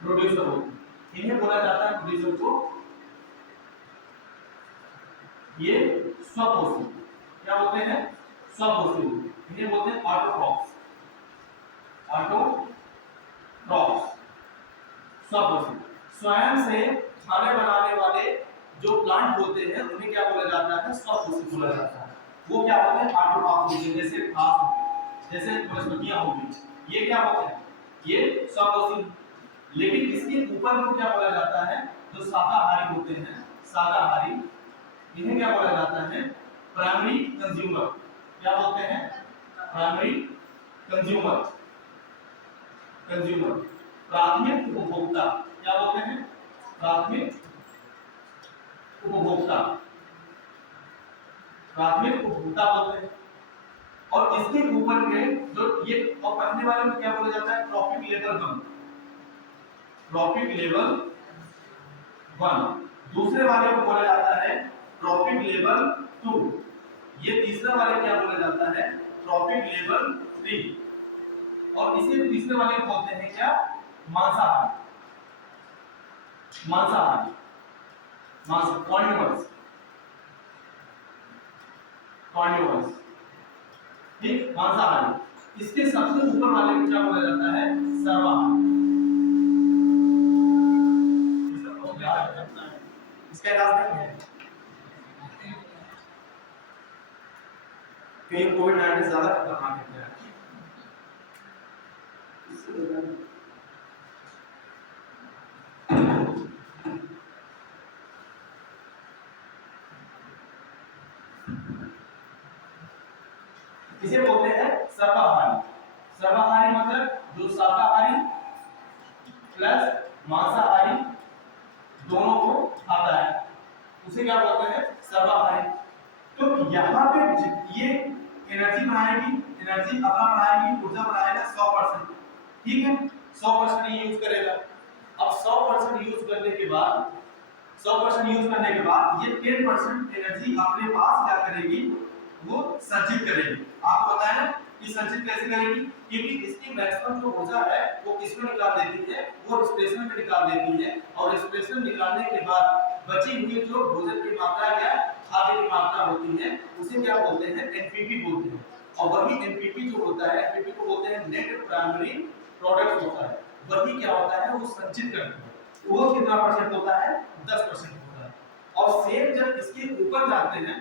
प्रोड्यूसर होते हैं, इन्हें बोला जाता है प्रोड्यूसर को, ये स्वपोषी, क्या होते हैं, स्वपोषी, इन्हें बोलते हैं ऑटोट्रॉप्स, ऑटोट्रॉप्स, स्वपोषी। स्वयं से खाने बनाने वाले जो प्लांट होते हैं उन्हें क्या बोला जाता है, स्वपोषी बोला जाता है। वो क्या होते हैं, ऑटोट्रॉप्स होते हैं, जैसे घास हो गई, जैसे वनस्पतियां हो गई, ये क्या होते हैं, ये स्वपोषी। लेकिन इसके ऊपर को क्या बोला जाता है, जो शाकाहारी होते हैं, शाकाहारी, इन्हें क्या बोला जाता है, प्राइमरी कंज्यूमर। क्या बोलते हैं, प्राइमरी कंज्यूमर, कंज्यूमर, प्राथमिक उपभोक्ता। क्या बोलते हैं, प्राथमिक उपभोक्ता। प्राथमिक उपभोक्ता बोलते हैं। और इसके ऊपर के जो ये और पहले वाले में क्या बोला जाता है, ट्रॉपिक लेवल 1, ट्रॉपिक लेवल 1। दूसरे वाले को बोला जाता है ट्रॉपिक लेवल 2। ये तीसरा वाले क्या बोला जाता है, ट्रॉपिक लेवल 3। और इसे तीसरे वाले को बोलते हैं क्या, मांसाहारी, मांसाहारी, मांस कार्निवोरस, कार्निवोरस, ठीक, मांसाहारी। इसके सबसे ऊपर वाले को क्या बोला जाता है, सर्वाहारी। इसका इलाज नहीं है कि कोविड-19 ज्यादा खतरनाक है। इसे बोलते हैं सर्वाहारी। सर्वाहारी मतलब जो शाकाहारी प्लस मांसाहारी दोनों को खाता है, उसे क्या बोलते हैं, सर्वाहारी। तो यहाँ पे ये एनर्जी बनाएगी, एनर्जी अपना बनाएगी, ऊर्जा बनाएगा 100%, ठीक है, 100% ये यूज करेगा। अब 100% यूज करने के बाद 100% यूज करने के बाद ये 10% एनर्जी अपने पास क्या करेगी, वो संचित करेगी। आपको पता है ना कि संचित कैसे करेगी, क्योंकि इसकी मैक्सिमम जो ऊर्जा है वो किसमें निकाल देती है, वो रिस्पिरेशन में निकाल देती है। और रिस्पिरेशन निकालने के बाद बची हुई जो भोजन की मात्रा या खाद्य की मात्रा होती है उसे क्या बोलते हैं, एनपीपी बोलते हैं। और वही एनपीपी जो होता है, एनपीपी को बोलते हैं नेट प्राइमरी प्रोडक्ट होता है। वही क्या होता है, वो संचित करती है। वो कितना परसेंट होता है, 10% होता है। और सेम जब इसके ऊपर जाते हैं,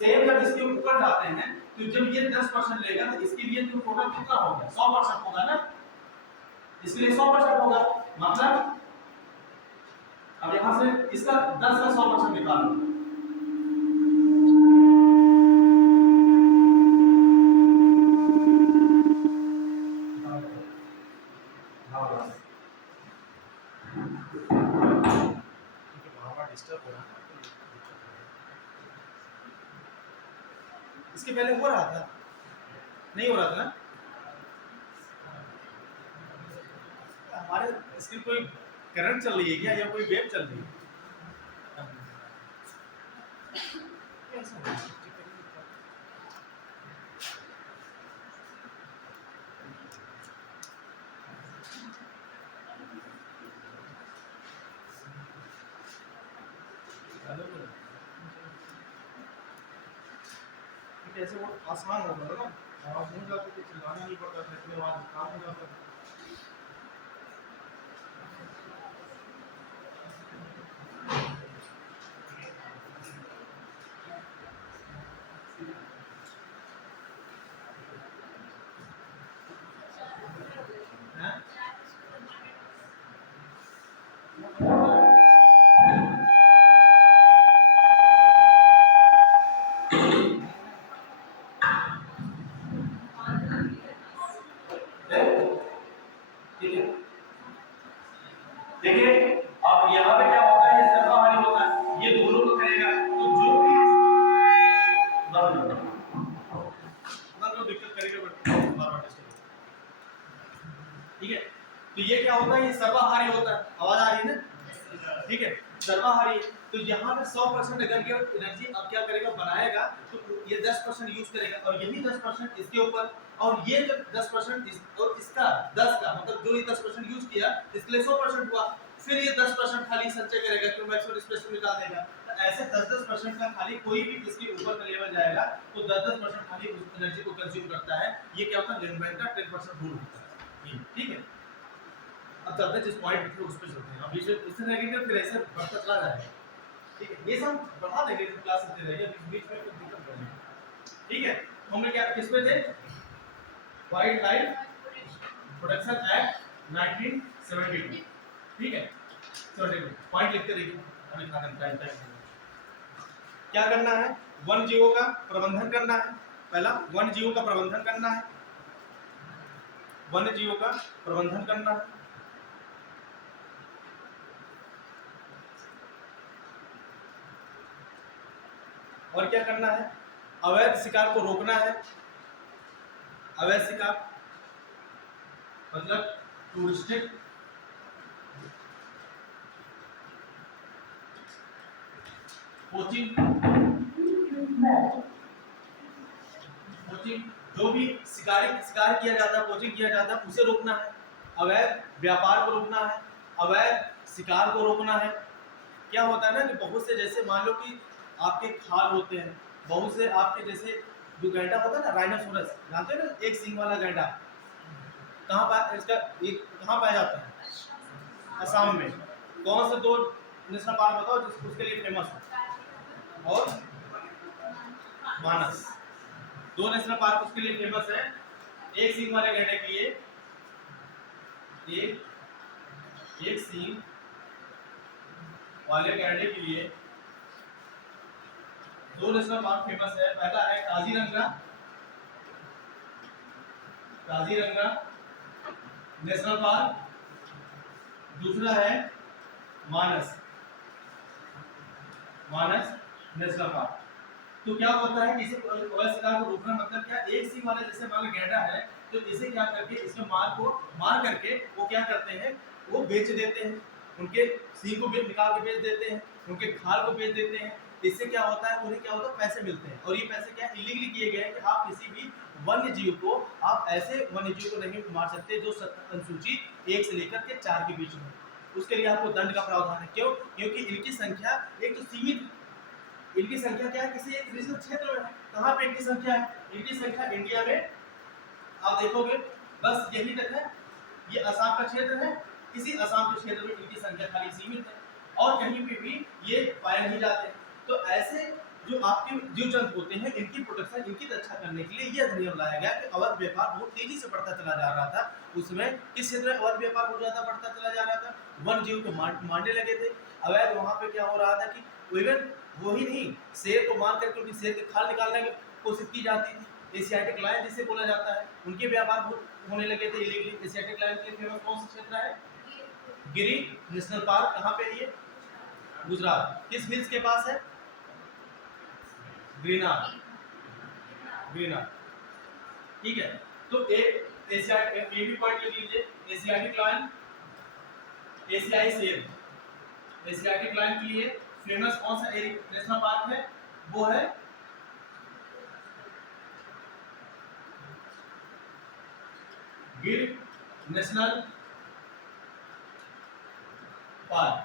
सेम जब इसके ऊपर जाते हैं तो जब ये 10% लेगा तो इसके लिए जो टोटल कितना होगा, 100% होगा ना, इसके लिए 100% होगा। मतलब अब यहां से इसका 10 का 100% निकालो, डिस्टर्ब हो रहा है। इसके पहले हो रहा था, नहीं हो रहा था ना, हमारे इसकी कोई करंट चल रही है क्या, या कोई वेव चल रही है? ऐसे वो आसान हो गया ना, आवाज नहीं जाती थी, चिल्लाना नहीं पड़ता था, इतनी आवाज काम हो जाता था। देखिए अब यहाँ पे क्या होता है, ये सर्वाहारी होता है, ये दोनों को करेगा तो जो भी दिक्कत करेगा बार-बार डिस्टर्ब, ठीक है। तो ये क्या होता है, ये सर्वाहारी होता है, आवाज आ रही है ना, ठीक है, सर्वाहारी। तो यहाँ पे 100% अगर ये एनर्जी अब क्या करेगा, बनाएगा, तो ये 10% यूज करेगा और यही 10% इसके ऊपर, और ये जब 10% और इसका 10 का मतलब जो ये 10% यूज किया इसके लिए 100% हुआ, फिर ये 10% खाली संचय करेगा क्योंकि मैक्सिमम स्पेस निकाल देगा। तो ऐसे 10% का खाली कोई भी इसके ऊपर का लेवल जाएगा तो 10% खाली उस एनर्जी को कंज्यूम करता है। ये क्या होता है, लिनबैंड का 10% रूल होता है, ठीक है। अब चलते हैं जिस पॉइंट पे उस पे चलते हैं। अब ये इससे नेगेटिव फिर ऐसे बढ़ता चला जाएगा, ठीक है। ये सब बढ़ा देंगे क्लास चलते रहेगा, बीच में कोई दिक्कत नहीं है, ठीक है। हमने क्या किस पे थे, वाइल्ड लाइफ प्रोटेक्शन एक्ट 1972, ठीक है। 72 पॉइंट लिखते रहिए, अभी खत्म टाइम क्या करना है, वन जीवों का प्रबंधन करना है। पहला वन जीवों का प्रबंधन करना है, वन जीवों का प्रबंधन करना है। और क्या करना है, अवैध शिकार को रोकना है। अवैध शिकार मतलब टू रिस्ट्रिक्ट पोचिंग, जो भी शिकार किया जाता है, पोचिंग किया जाता है, उसे रोकना है। अवैध व्यापार को रोकना है, अवैध शिकार को रोकना है। क्या होता है ना कि बहुत से, जैसे मान लो कि आपके खाल होते हैं, बहुत से आपके जैसे जो गैंडा होता है ना, राइनोसोरस, जानते हैं ना, एक सींग वाला गैंडा, कहाँ पाया जाता है? असम में। कौन से 2 नेशनल पार्क बताओ जिस उसके लिए फेमस है? और मानस, 2 नेशनल पार्क उसके लिए फेमस है। एक सींग वाले गैंडे के लिए, एक सींग वाले गैंडे के लिए 2 नेशनल पार्क फेमस है। पहला है काजीरंगा नेशनल पार्क, दूसरा है मानस नेशनल पार्क। तो क्या होता है, इसे अवैध शिकार को रोकना मतलब क्या, एक सींग वाला जैसे मान लो गैंडा है, तो इसे क्या करके, इसमें मार करके वो क्या करते हैं, वो बेच देते हैं, उनके सींग को निकाल के बेच देते हैं, उनके खाल को बेच देते हैं। इससे क्या होता है, उन्हें क्या होता है, पैसे मिलते हैं। और ये पैसे क्या इलीगली किए गए हैं कि आप किसी भी वन्य जीव को, आप ऐसे वन्य जीव को नहीं मार सकते जो अनुसूची 1 से लेकर के 4 के बीच में। उसके लिए आपको दंड का प्रावधान है। क्यों? क्योंकि इनकी संख्या एक तो सीमित है। इनकी संख्या क्या है, किसी एक विशिष्ट क्षेत्र में है। कहाँ पे इनकी संख्या है? इनकी संख्या इंडिया में आप देखोगे बस यही तक है, ये असम का क्षेत्र है, इसी असम के क्षेत्र में इनकी संख्या खाली सीमित है, और कहीं पे भी ये पाए नहीं जाते। तो ऐसे जो आपके जीव जंतु होते हैं, इनकी प्रोटेक्शन, इनकी रक्षा करने के लिए यह नियम लाया गया कि अवैध व्यापार बहुत तेजी से बढ़ता चला जा रहा था। उसमें किस क्षेत्र में अवैध व्यापार बहुत ज्यादा बढ़ता चला जा रहा था, वन जीव को मारने लगे थे। अवैध वहां पे क्या हो रहा था कि इवन वही नहीं, शेर को मार करके उनकी शेर की खाल निकालने की कोशिश की जाती थी। एशियाटिक लायन जिसे बोला जाता है, उनके व्यापार होने लगे थे इलीगली। एशियाटिक लायन के फेमस कौन सा क्षेत्र है? गिरी नेशनल पार्क। कहाँ पे है ये? गुजरात। किस हिल्स के पास है? ग्रीनर। ठीक है, तो एक एशियाटिक पॉइंट लिख लीजिए, एशियाटिक लायन, एशियाई शेर। एशियाटिक लायन के लिए फेमस कौन सा नेशनल पार्क है? वो है गिर नेशनल पार्क।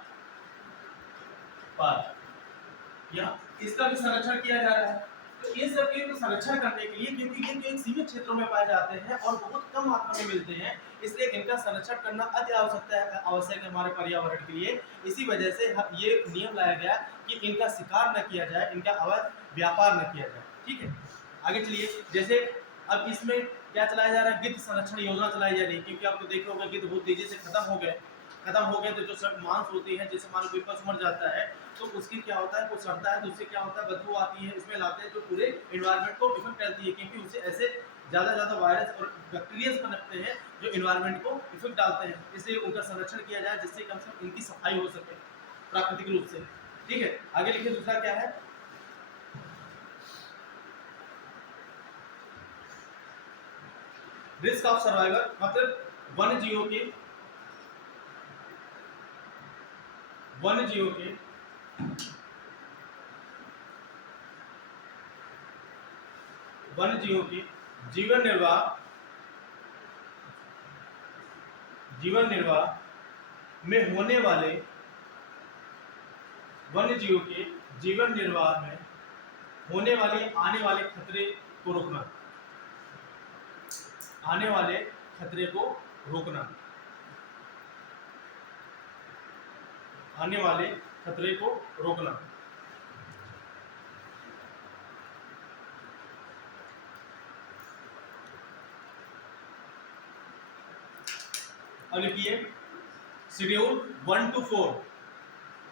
यहाँ इसका भी संरक्षण किया जा रहा है। तो इन सब के संरक्षण करने के लिए, क्योंकि ये एक सीमित क्षेत्रों में पाए जाते हैं और बहुत कम मात्रा में मिलते हैं, इसलिए इनका संरक्षण करना अति आवश्यक है हमारे पर्यावरण के लिए। इसी वजह से ये नियम लाया गया कि इनका शिकार न किया जाए, इनका अवैध व्यापार न किया जाए। ठीक है, आगे चलिए। जैसे अब इसमें क्या चलाया जा रहा है, गिद्ध संरक्षण योजना चलाई जा रही है, क्योंकि आपको देखा होगा गिद्ध बहुत तेजी से खत्म हो गए। तो जो सब मांस होती है, जैसे मान लो कोई पशु मर जाता है तो उसकी क्या होता है, वो सड़ता है, तो उससे क्या होता है, बदबू आती है, इसमें लाते हैं, जो पूरे इन्वायरमेंट को इफेक्ट करती है, क्योंकि उससे ऐसे ज़्यादा वायरस और बैक्टीरिया पनपते हैं जो इन्वायरमेंट को इफेक्ट डालते हैं। इसलिए उनका संरक्षण किया जाए, जिससे कम से कम इनकी सफाई हो सके प्राकृतिक रूप से। ठीक है, आगे लिखिए। दूसरा क्या है? रिस्क ऑफ सर्वाइवल, मतलब वन्य जीवों के जीवन निर्वाह में होने वाले, वन्य जीवों के जीवन निर्वाह में होने वाले आने वाले खतरे को रोकना। आने वाले खतरे को रोकना, आने वाले खतरे को रोकना। अब लिखिए शेड्यूल 1 to 4,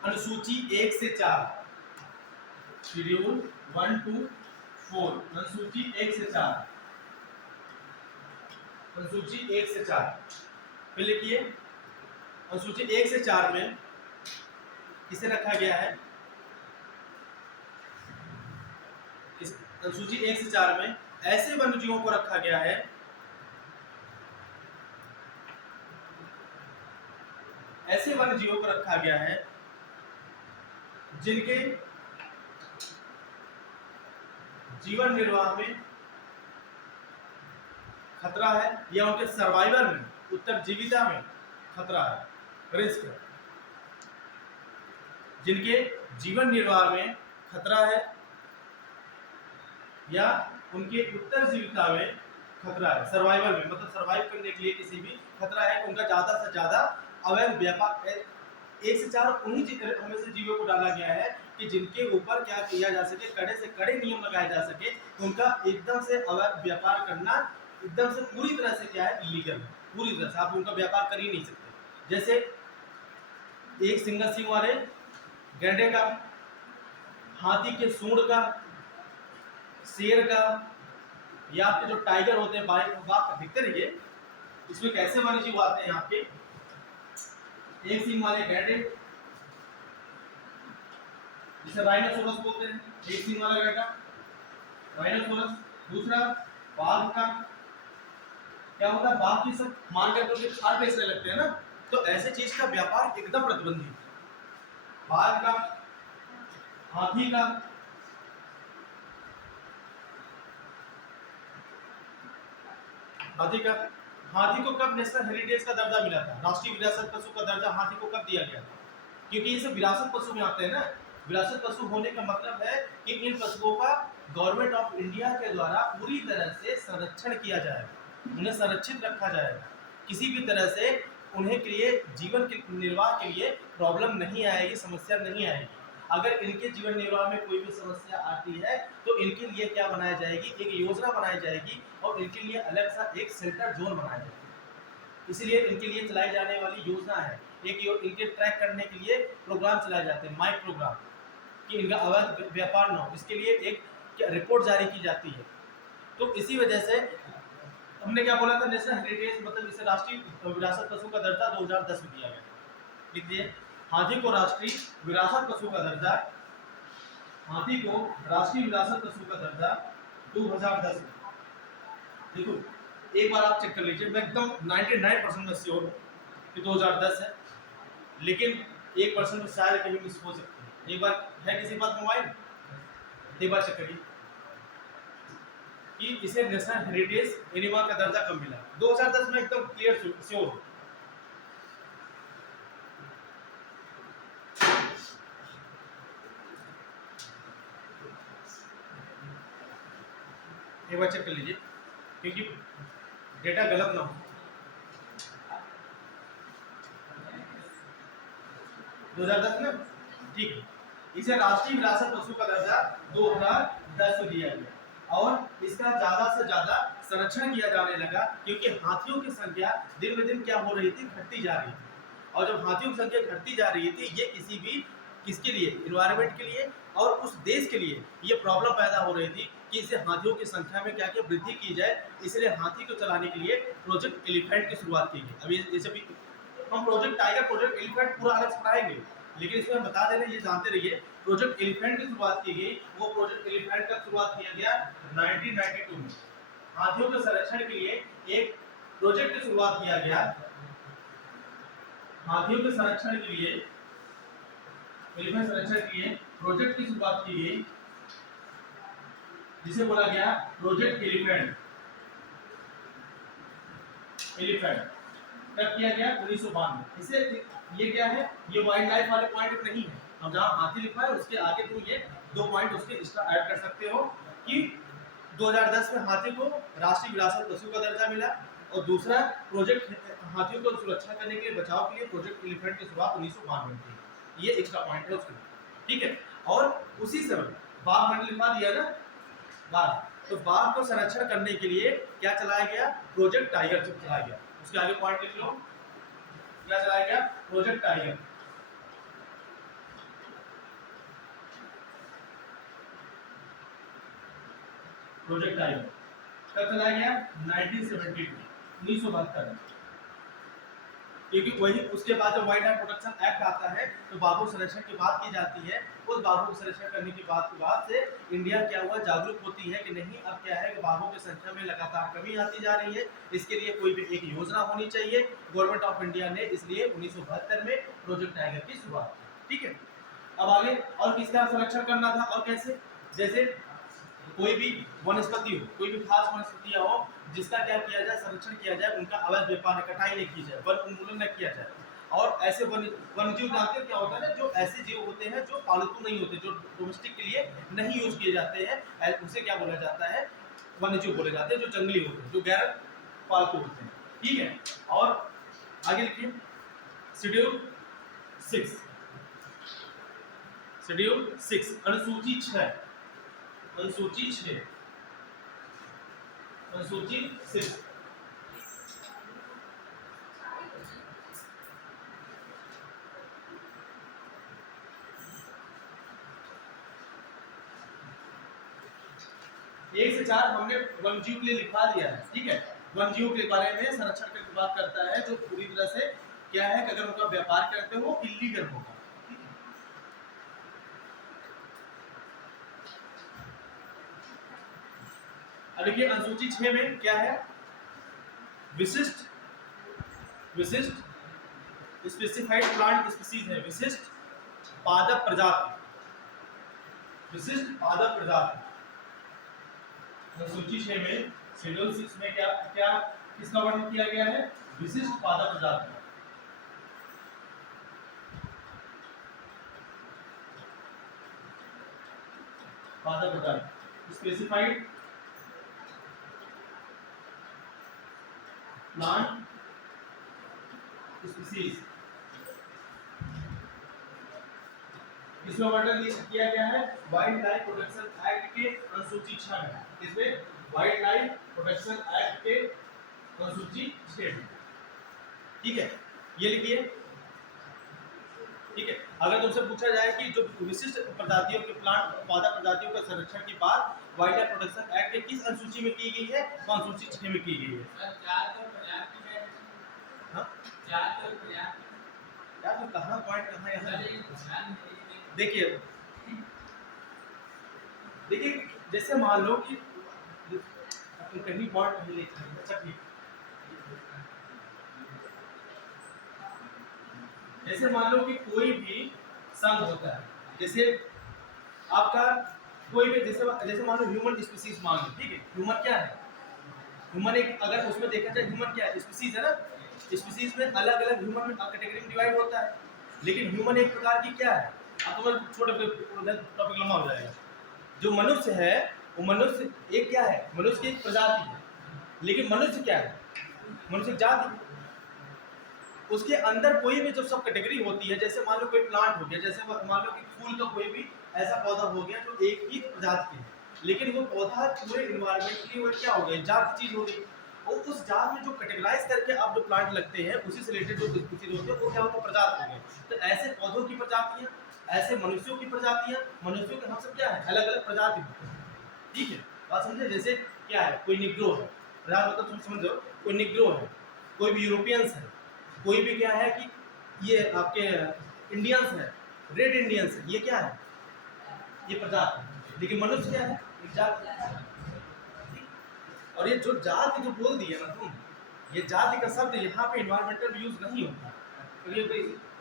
अनुसूची 1 से 4। शेड्यूल 1 to 4, अनुसूची 1 से 4। अनुसूची 1 से 4 फिर लिखिए। अनुसूची 1 से 4 में इसे रखा गया है अनुसूची 1 से 4 में ऐसे वन्यजीवों को रखा गया है, ऐसे वन्यजीवों को रखा गया है जिनके जीवन निर्वाह में खतरा है या उनके सर्वाइवल में, उत्तरजीविता में खतरा है, रिस्क है। जिनके जीवन निर्वाह में खतरा है या उनके उत्तरजीविता में खतरा है, सर्वाइवल में, मतलब सर्वाइव करने के लिए किसी भी खतरा है, उनका ज्यादा से ज्यादा अवैध व्यापार। 1 से 4 उन्हीं हमें से जीवों को डाला गया है कि जिनके ऊपर क्या किया जा सके, कड़े से कड़े नियम लगाए जा सके, उनका एकदम से अवैध व्यापार करना एकदम से पूरी तरह से क्या है, इलीगल है, पूरी तरह से आप उनका व्यापार कर ही नहीं सकते। जैसे एक सिंगल सिंह वाले गैंडे का, हाथी के सूंड का, शेर का, या आपके जो टाइगर होते हैं, बाघ दिखते रहिए, इसमें कैसे वन्यजीव आते हैं आपके, एक सिंह वाले गैंडे जिसे राइनोसोरस बोलते हैं, एक सिंह वाला गैंडा राइनोसोरस। दूसरा बाघ का क्या होता है, बाघ की सब मान के तो खाल बेचने लगते हैं ना, तो ऐसे चीज का व्यापार एकदम प्रतिबंधित। बाघ का, हाथी का, हाथी को कब नेशनल हेरिटेज का दर्जा मिला था, राष्ट्रीय विरासत पशु का दर्जा हाथी को कब दिया गया था? क्योंकि ये सब विरासत पशु में आते हैं ना। विरासत पशु होने का मतलब है कि इन पशुओं का गवर्नमेंट ऑफ इंडिया के द्वारा पूरी तरह से संरक्षण किया जाएगा, उन्हें संरक्षित रखा जाएगा, किसी भी तरह से उन्हें के लिए जीवन के निर्वाह के लिए प्रॉब्लम नहीं आएगी, समस्या नहीं आएगी। अगर इनके जीवन निर्वाह में कोई भी समस्या आती है तो इनके लिए क्या बनाई जाएगी, एक योजना बनाई जाएगी और इनके लिए अलग सा एक सेंटर जोन बनाया जाएगा। इसलिए इनके लिए चलाई जाने वाली योजना है, इनके ट्रैक करने के लिए प्रोग्राम चलाए जाते हैं, माइक प्रोग्राम, कि इनका अवैध व्यापार न हो, इसके लिए एक रिपोर्ट जारी की जाती है। तो इसी वजह से हमने क्या बोला था, नेशनल हेरिटेज मतलब इसे राष्ट्रीय विरासत पशु का दर्जा 2010 में दिया गया। लिख दिए, हाथी को राष्ट्रीय विरासत पशु का दर्जा, हाथी को राष्ट्रीय विरासत पशु का दर्जा 2010 में। देखो एक बार आप चेक कर लीजिए, मैं एकदम 99% में श्योर हूँ कि 2010 है, लेकिन 1% में शायद कहीं मिस हो सकती है। एक बार है किसी पास मोबाइल, एक बार चेक करिए कि इसे नेशनल हेरिटेज एनिमल का दर्जा कब मिला। 2010 में एकदम क्लियर श्योर हूँ। एक बार चेक कर लीजिए क्योंकि डेटा गलत ना हो। 2010 में ठीक है, इसे राष्ट्रीय विरासत पशु का दर्जा 2010 में दिया गया और इसका ज्यादा से ज्यादा संरक्षण किया जाने लगा क्योंकि हाथियों की संख्या दिन ब दिन क्या हो रही थी, घटती जा रही थी। और जब हाथियों की संख्या घटती जा रही थी, ये किसके लिए, इन्वायरमेंट के लिए और उस देश के लिए ये प्रॉब्लम पैदा हो रही थी कि इसे हाथियों की संख्या में क्या क्या वृद्धि की जाए। इसलिए हाथी को चलाने के लिए प्रोजेक्ट एलिफेंट की शुरुआत की गई। अभी जैसे भी हम प्रोजेक्ट टाइगर, प्रोजेक्ट एलिफेंट पूरा अलग से पढ़ाएंगे, लेकिन इसमें बता दे रहे, ये जानते रहिए, प्रोजेक्ट एलिफेंट की शुरुआत की गई। वो प्रोजेक्ट एलिफेंट का शुरुआत किया गया 1992 में। हाथियों के संरक्षण के लिए एक प्रोजेक्ट की शुरुआत किया गया, हाथियों के संरक्षण के लिए, एलिफेंट संरक्षण के लिए प्रोजेक्ट की शुरुआत की गई जिसे बोला गया प्रोजेक्ट एलिफेंट। कब किया गया, 1992। इसे ये क्या है, ये वाइल्ड लाइफ वाले पॉइंट नहीं है। अब जहाँ हाथी लिखा है उसके आगे तुम ये 2 पॉइंट उसके एक्स्ट्रा ऐड कर सकते हो कि 2010 में हाथी को राष्ट्रीय विरासत पशु का दर्जा मिला और दूसरा प्रोजेक्ट हाथियों को सुरक्षा करने के लिए, बचाव के लिए प्रोजेक्ट एलिफेंट की शुरुआत 1992 में थी। ये एक्स्ट्रा पॉइंट है उसके, ठीक है। और उसी समय बाघ मैंने लिखा दिया ना, बाघ, तो बाघ को संरक्षण करने के लिए क्या चलाया गया, प्रोजेक्ट टाइगर चलाया गया। उसके आगे पॉइंट लिख लो, क्या चलाया गया, प्रोजेक्ट टाइगर। प्रोजेक्ट टाइगर कब चलाया गया, 1972 में, 1972 में। क्योंकि वही उसके बाद जब वाइल्ड लाइफ प्रोटेक्शन एक्ट आता है तो बाघों के संरक्षण की बात की जाती है। उस बाघों को संरक्षण करने के बाद से इंडिया क्या हुआ, जागरूक होती है कि नहीं अब क्या है कि बाघों की संख्या में लगातार कमी आती जा रही है, इसके लिए कोई भी एक योजना होनी चाहिए। गवर्नमेंट ऑफ इंडिया ने इसलिए 1972 में प्रोजेक्ट टाइगर की शुरुआत की। ठीक है, अब आगे और किसका संरक्षण करना था और कैसे, जैसे कोई भी वनस्पति हो, कोई भी खास वनस्पतियां हो जिसका क्या किया जाए, संरक्षण किया जाए, उनका अवैध व्यापार कटाई नहीं की जाए, वन उन्मूलन न किया जाए। और ऐसे वन्यजीव जानते हैं क्या होता है ना, जो ऐसे जीव होते हैं जो पालतू नहीं होते, जो डोमेस्टिक के लिए नहीं यूज किए जाते हैं, उसे क्या बोला जाता है, वन्यजीव बोले जाते हैं, जो जंगली होते हैं, जो गैर पालतू होते हैं। ठीक है, और आगे लिखिए शेड्यूल 6, शेड्यूल 6 अनुसूची 6, अनुसूची 6, अनुसूची 6। एक से 4 हमने वन्यजीव के लिए लिखा दिया है। ठीक है, वन्यजीव के बारे में संरक्षण की बात करता है जो पूरी तरह से क्या है कि अगर उनका व्यापार करते हो इलीगल होगा। अब देखिए अनुसूची 6 में क्या है, विशिष्ट स्पेसिफाइड प्लांट स्पीसीज है, विशिष्ट पादप प्रजाति, विशिष्ट पादप प्रजाति। अनुसूची 6 में शेड्यूल 6 में क्या क्या किसका वर्णन किया गया है, विशिष्ट पादप प्रजाति। पादप प्रजाति स्पेसिफाइड प्लांट स्पीसीज, इसमें वर्णन किया गया है वाइल्ड लाइफ प्रोटेक्शन एक्ट के अनुसूची 6 में। इसमें वाइल्ड लाइफ प्रोटेक्शन एक्ट के अनुसूची 6 में। ठीक है, ये लिखिए। ठीक है, अगर तुमसे पूछा जाए कि जो विशिष्ट प्रजातियों के प्लांट पौधा प्रजातियों का संरक्षण की बात वाइल्ड लाइफ प्रोटेक्शन एक्ट के किस अनुसूची में की गई है, तो अनुसूची 6 में की गई है। यार तो कहाँ पॉइंट कहाँ यहाँ, देखिए देखिए जैसे मान लो कि तुम कहीं पॉइंट नहीं लिख रहे, अच्छा ठीक, जैसे मान लो कि कोई भी संघ होता है, जैसे आपका कोई भी जैसे मान लो ह्यूमन स्पीसीज मान लो। ठीक है, ह्यूमन क्या है, ह्यूमन एक अगर उसमें देखा जाए ह्यूमन क्या है, स्पीसीज है ना, स्पीसीज में अलग अलग ह्यूमन में कैटेगरी में डिवाइड होता है, लेकिन ह्यूमन एक प्रकार की क्या है, अब तो छोटे टॉपिक लंबा हो जाएगा। जो मनुष्य है वो मनुष्य एक क्या है, मनुष्य की एक प्रजाति है, लेकिन मनुष्य क्या है, मनुष्य जाति। उसके अंदर कोई भी जो सब कैटेगरी होती है, जैसे मान लो कोई प्लांट हो गया, जैसे मान लो कि फूल का कोई भी ऐसा पौधा हो गया जो एक ही प्रजाति है, लेकिन वो पौधा पूरे इन्वायरमेंट के लिए वो क्या हो गया, जात की चीज हो गई। और उस जात में जो कैटेगराइज करके आप जो प्लांट लगते हैं उसी से रिलेटेड जो स्पीसीज होते हैं वो क्या होता है, प्रजाति हो गए। तो ऐसे पौधों की प्रजातियां, ऐसे मनुष्यों की प्रजातियां, मनुष्यों के हम सब क्या है, अलग अलग प्रजाति होते हैं। ठीक है, बात समझे, जैसे क्या है, कोई निग्रो है, प्रजाति मतलब तुम समझो, कोई निग्रो है, कोई भी यूरोपियंस है, कोई भी क्या है कि ये आपके इंडियंस है, रेड इंडियंस है, ये क्या है, ये प्रजाति। लेकिन मनुष्य क्या है, एक जाति। और ये जो जाति जो बोल दिया ना तुम, ये जाति का शब्द यहाँ पे इन्वायरमेंटल यूज नहीं होता, तो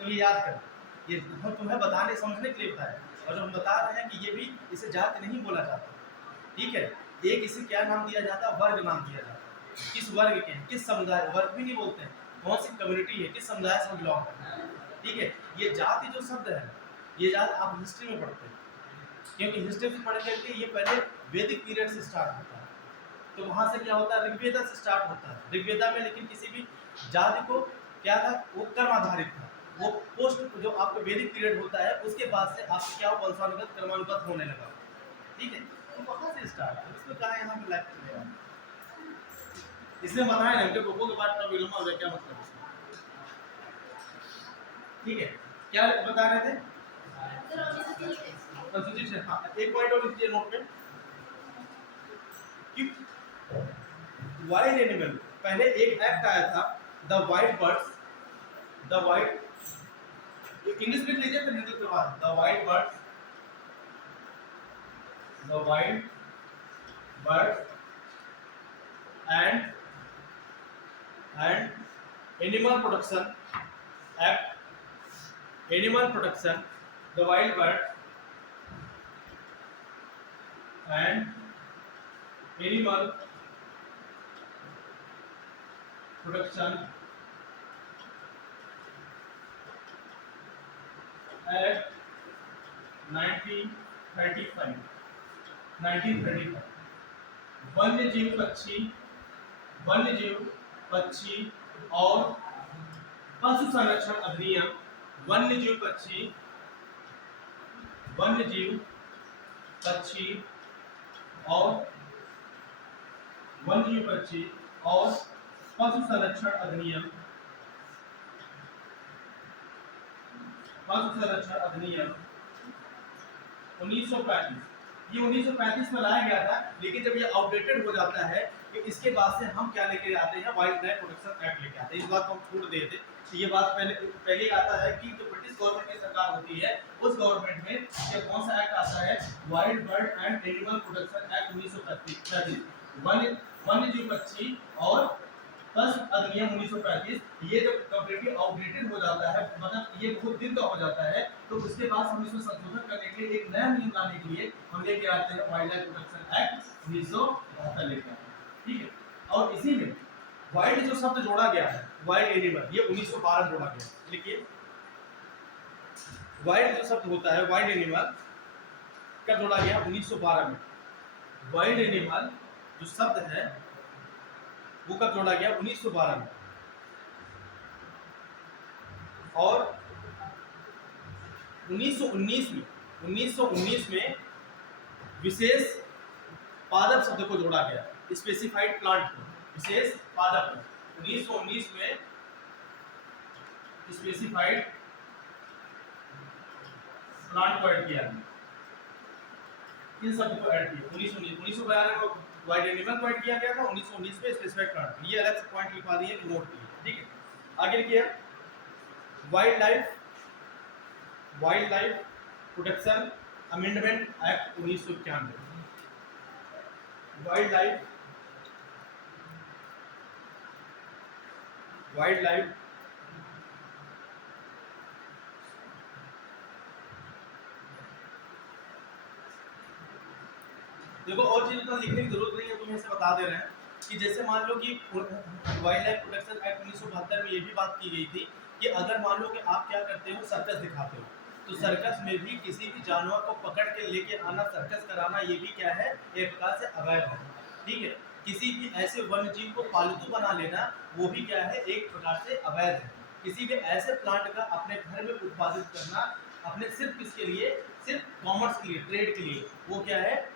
ये याद कर, ये हम तुम्हें बताने समझने के लिए बताया, और जो हम बता रहे हैं कि ये भी इसे जाति नहीं बोला जाता। ठीक है, एक इसे क्या नाम दिया जाता है, वर्ग नाम दिया जाता है, किस वर्ग के, किस समुदाय, वर्ग भी नहीं बोलते हैं, कौन सी कम्युनिटी है, किस समुदाय से बिलोंग करता है। ठीक है, ये जाति जो शब्द है, ये जात आप हिस्ट्री में पढ़ते हैं, क्योंकि हिस्ट्री में पढ़ करके ये पहले वैदिक पीरियड से स्टार्ट होता है। तो वहाँ से क्या होता है, ऋग्वेदा से स्टार्ट होता है, ऋग्वेदा में। लेकिन किसी भी जाति को क्या था, वो कर्म आधारित था, वो पोस्ट जो आपका वैदिक पीरियड होता है उसके बाद से आपको क्या हो, वंशानुगत कर्मानुगत होने लगा। ठीक है, तो वहाँ से स्टार्ट है, इसको कहा यहाँ पे लाइफ चलेगा, इसलिए बताया ना कि गोपो के बाद टॉपिक लंबा हो गया, क्या मतलब है। ठीक है, क्या बता रहे थे, हाँ, एक पॉइंट और लिखिए नोट में कि वाइल्ड एनिमल, पहले एक एक्ट आया था the wild birds the wild, English लिख लीजिए फिर हिंदी करवा, the wild birds, the wild birds and animal protection act, animal protection, the wild birds and animal protection act 1935, 1935, वन्य जीव पक्षी, वन्य जीव पक्षी और पशु संरक्षण अधिनियम, वन्य जीव पक्षी, वन्य जीव पक्षी और वन्य जीव पक्षी और पशु संरक्षण अधिनियम, पशु संरक्षण अधिनियम 1935, ये 1935 में लाया गया था, लेकिन जब ये आउटडेटेड हो जाता है कि इसके बाद से हम क्या लेके आते हैं, वाइल्ड लाइफ प्रोटेक्शन एक्ट लेके आते हैं। इस बात को हम छूट देते थे, तो ये बात पहले आता है कि जो ब्रिटिश गवर्नमेंट की सरकार होती है उस गवर्नमेंट में ये कौन सा एक्ट आता है, wild bird and animal protection act 1935, वन्य जीव पक्षी और पशु अधिनियम 1935। ये जब कंप्लीटली आउटडेटेड हो जाता है, मतलब ये बहुत दिन का हो जाता है, तो उसके बाद हम इसमें संशोधन करने के लिए एक नया नियम लाने के लिए हम लेके आते हैं वाइल्ड लाइफ प्रोटेक्शन एक्ट 1972 लेके आते हैं, ठीक है। और इसी में वाइल्ड जो शब्द जोड़ा गया है, वाइल्ड एनिमल, ये 1912 में जोड़ा गया है। देखिए वाइल्ड जो शब्द होता है, वाइल्ड एनिमल कब जोड़ा गया, 1912 में। वाइल्ड एनिमल जो शब्द है वो कब जोड़ा गया, 1912 में। और 1919 में विशेष पादप शब्द को जोड़ा गया, स्पेसिफाइड प्लांट को, विशेष पादप को 1919 में स्पेसिफाइड प्लांट को ऐड किया गया, इन शब्द को ऐड किया 1912 में वाइल्ड एनिमल को ऐड किया गया था, 1919 में स्पेसिफाइड प्लांट, ये अलग से पॉइंट लिखवा दिए नोट किए, ठीक है। आगे लिखिए wild life protection amendment act 1991, wild life देखो, और चीज तो लिखने की जरूरत नहीं है, तुम्हें ऐसे बता दे रहे हैं कि जैसे मान लो कि वाइल्ड लाइफ प्रोटेक्शन एक्ट 1972 में ये भी बात की गई थी कि अगर मान लो कि आप क्या करते हो, सर्कस दिखाते हो, तो सर्कस में भी किसी भी जानवर को पकड़ के लेके आना, सर्कस कराना, ये भी क्या है, एक प्रकार से अवैध है, ठीक है। किसी भी ऐसे वन्य जीव को पालतू बना लेना, वो भी क्या है, एक प्रकार से अवैध है। किसी भी ऐसे प्लांट का अपने घर में उत्पादित करना, अपने सिर्फ किसके लिए, सिर्फ कॉमर्स के लिए, ट्रेड के लिए, वो क्या है,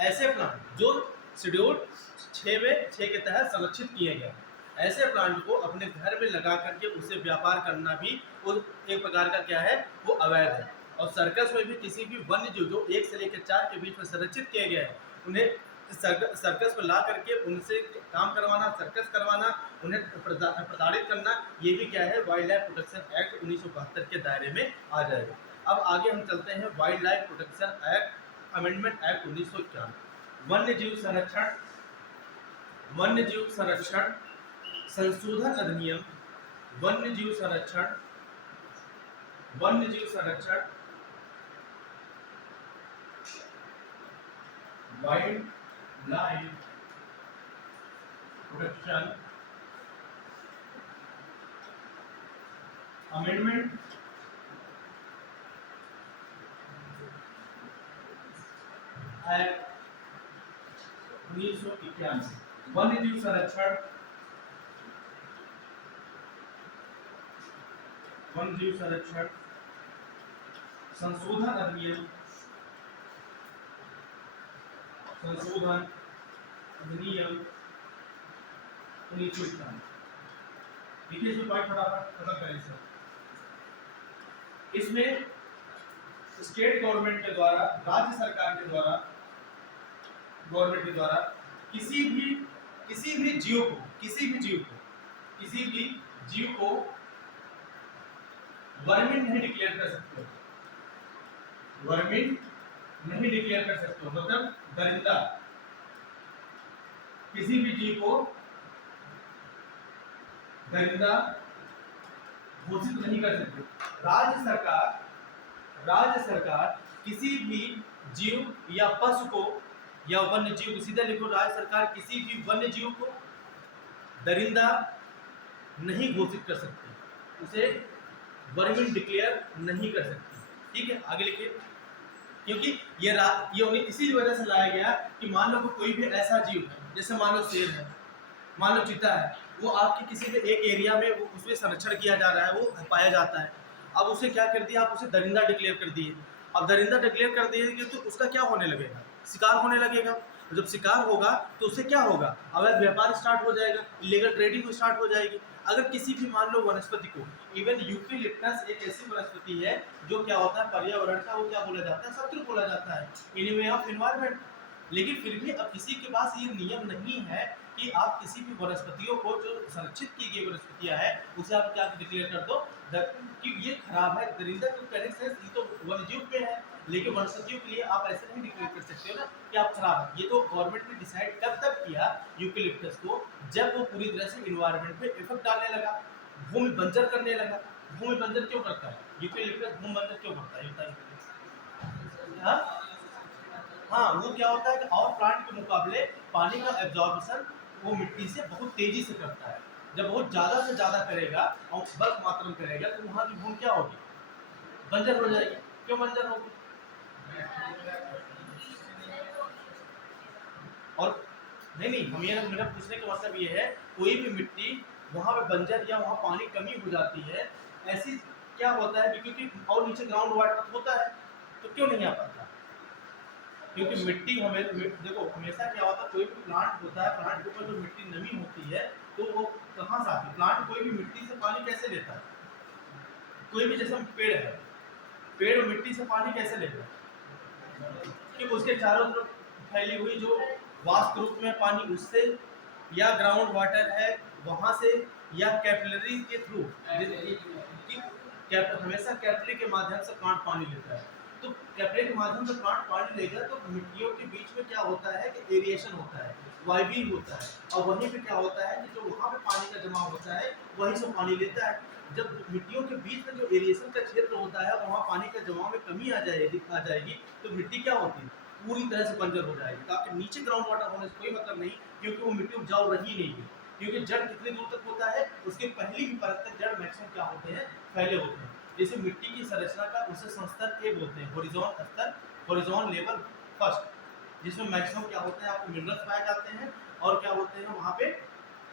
ऐसे प्लांट जो शेड्यूल 6 के तहत संरक्षित किए गए, ऐसे प्लांट को अपने घर में लगा करके उसे व्यापार करना भी एक प्रकार का क्या है, वो अवैध है। और सर्कस में भी किसी भी वन्य जीव जो 1 से लेकर 4 के बीच में संरक्षित किए गए हैं, उन्हें सर्कस में ला करके उनसे काम करवाना, सर्कस करवाना, उन्हें प्रताड़ित करना, ये भी क्या है, वाइल्ड लाइफ प्रोटेक्शन एक्ट 1972 के दायरे में आ जाएगा। अब आगे हम चलते हैं wild life protection act amendment act 1991, वन्य जीव संरक्षण संशोधन अधिनियम, वन्य जीव संरक्षण wild life protection amendment act 1991, वन्य जीव संरक्षण संशोधन अधिनियम, संशोधन अधिनियम 1991। देखिए इसमें पॉइंट फटाफट खत्म करें सर। इसमें स्टेट गवर्नमेंट के द्वारा, राज्य सरकार के द्वारा, गवर्नमेंट के द्वारा किसी भी जीव को वर्मिन नहीं डिक्लेयर कर सकते हो, वर्मिन नहीं डिक्लेयर कर सकते हो, मतलब दरिंदा, किसी भी जीव को दरिंदा घोषित नहीं कर सकते। राज्य सरकार किसी भी जीव या पशु को या वन्य जीव को, सीधा लिखो, राज्य सरकार किसी भी वन्य जीव को दरिंदा नहीं घोषित कर सकती, उसे वर्मिन डिक्लेयर नहीं कर सकती। ठीक है, आगे लिखिए। क्योंकि ये उन्हें इसी वजह से लाया गया कि मान लो कोई भी ऐसा जीव है, जैसे मान लो शेर है, मान लो चीता है, वो आपके किसी भी एक एरिया में वो उसमें संरक्षण किया जा रहा है, वो पाया जाता है। अब उसे क्या कर दिया, आप उसे दरिंदा डिक्लेयर कर दिए। अब दरिंदा डिक्लेयर कर दिए तो उसका क्या होने लगेगा, शिकार होने लगेगा। जब शिकार होगा तो उससे क्या होगा, अवैध व्यापार स्टार्ट हो जाएगा, इलीगल ट्रेडिंग स्टार्ट हो जाएगी। अगर किसी भी मान लो वनस्पति को, इवन यूकेलिप्टस एक ऐसी वनस्पति है जो क्या होता है, पर्यावरण का वो क्या बोला जाता है, शत्रु बोला जाता है, एनिमी ऑफ एनवायरनमेंट। लेकिन फिर भी अब किसी के पास ये नियम नहीं है कि आप किसी भी वनस्पतियों को, जो संरक्षित की गई वनस्पतियां हैं, उसे आप क्या डिक्लेयर कर दो कि ये खराब है। दरिंदा तो कहने से ये तो वन्यजीव पे है, लेकिन वनस्पतियों के लिए आप ऐसे नहीं डिक्लेयर कर सकते हो ना कि आप खराब है। ये तो गवर्नमेंट ने डिसाइड कब तक किया यूकेलिप्टस को, जब वो पूरी तरह से इन्वायरमेंट पे इफेक्ट डालने लगा, भूमि बंजर करने लगा। भूमि बंजर क्यों करता है यूकेलिप्टस, भूमि बंजर क्यों करता है, बताइए। हाँ, वो क्या होता है कि और प्लांट के मुकाबले पानी का एब्जॉर्प्शन वो मिट्टी से बहुत तेजी से करता है। जब बहुत ज़्यादा से ज़्यादा करेगा और बल्क मात्रा में करेगा तो वहाँ की भूमि क्या होगी, बंजर हो जाएगी। क्यों बंजर होगी, और नहीं, हम ये मेरा पूछने का मतलब ये है, कोई भी मिट्टी वहाँ पे बंजर या वहाँ पानी कमी हो जाती है, ऐसी क्या होता है, क्योंकि और नीचे ग्राउंड वाटर होता है, तो क्यों नहीं आ पाता, क्योंकि मिट्टी हमें देखो हमेशा क्या होता है, कोई भी प्लांट होता है, प्लांट के ऊपर जो मिट्टी नमी होती है तो वो कहाँ से आती है, प्लांट कोई भी मिट्टी से पानी कैसे लेता है, कोई भी जैसे पेड़ है, पेड़ मिट्टी से पानी कैसे लेता है, कि उसके चारों तरफ फैली हुई जो वाष्प रूप में पानी, उससे, या ग्राउंड वाटर है वहाँ से, या कैपिलरी के थ्रू, हमेशा कैपिलरी के माध्यम से प्लांट पानी लेता है। तो कैपिलरी के माध्यम से प्लांट पानी लेगा तो मिट्टियों के बीच में क्या होता है कि एरिएशन होता है, वाइबिंग होता है, और वहीं पे क्या होता है कि जो वहाँ पे पानी का जमा होता है वहीं से पानी लेता है। जब मिट्टियों के बीच में जो एरिएशन का क्षेत्र होता है वहाँ पानी का जमाव में कमी आ जाएगी तो मिट्टी क्या होती है, पूरी तरह से बंजर हो जाएगी। तो आपके नीचे ग्राउंड वाटर होने से कोई मतलब नहीं, क्योंकि वो मिट्टी उपजाऊ रही नहीं है, क्योंकि जड़ कितनी दूर तक होता है, उसके पहली भी परत तक जड़ मैक्सिमम क्या होते हैं, फैले होते हैं। जैसे मिट्टी की संरचना का उसे संस्तर ए बोलते हैं, हॉरिजॉन स्तर, हॉरिजॉन लेवल फर्स्ट, जिसमें मैक्सिमम क्या होते हैं, आपको मिनरल्स पाए जाते हैं, और क्या होते हैं वहाँ पे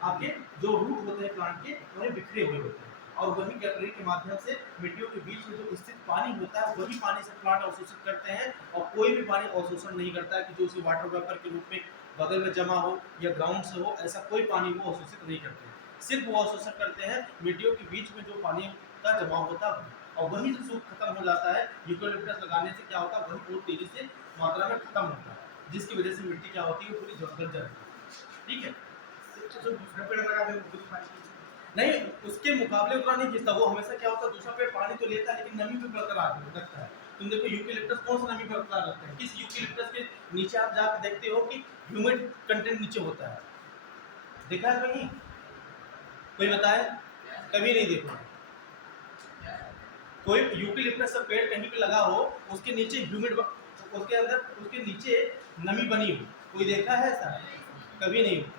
आपके जो रूट होते हैं प्लांट के वही बिखरे हुए होते हैं, और वही कैपिलरी के माध्यम से मिट्टियों के बीच में जो स्थित पानी होता है वही पानी से प्लांट अवशोषित करते हैं, और कोई भी पानी अवशोषण नहीं करता है कि जो उसे वाटर वेपर के रूप में बगल में जमा हो या ग्राउंड से हो, ऐसा कोई पानी वो अवशोषित नहीं करते हैं। सिर्फ वो अवशोषण करते हैं मिट्टियों के बीच में जो पानी का जमाव होता है, और वही जो सूख खत्म हो जाता है यूकेलिप्टस लगाने से क्या होता है, वही बहुत तेजी से मात्रा में खत्म होता है, जिसकी वजह से मिट्टी क्या होती है, पूरी जर्जर जाती है। ठीक है, जो दूसरा पेड़ लगा दे वो पानी नहीं उसके मुकाबले उतना नहीं खींचता, वो हमेशा क्या होता है, दूसरा पेड़ पानी तो लेता है लेकिन नमी भी बरकरार रखता है। तुम देखो यूकेलिप्टस कौन सा नमी बरकरार रखता है, किस यूकेलिप्टस के नीचे आप जाकर देखते हो कि ह्यूमिड कंटेंट नीचे होता है, देखा है कहीं, कोई बताए, कभी नहीं देखा। कोई यूकेलिप्टस का पेड़ कहीं पे लगा हो, उसके नीचे ह्यूमिड, उसके अंदर उसके नीचे नमी बनी हो, कोई देखा है ऐसा, कभी नहीं होता।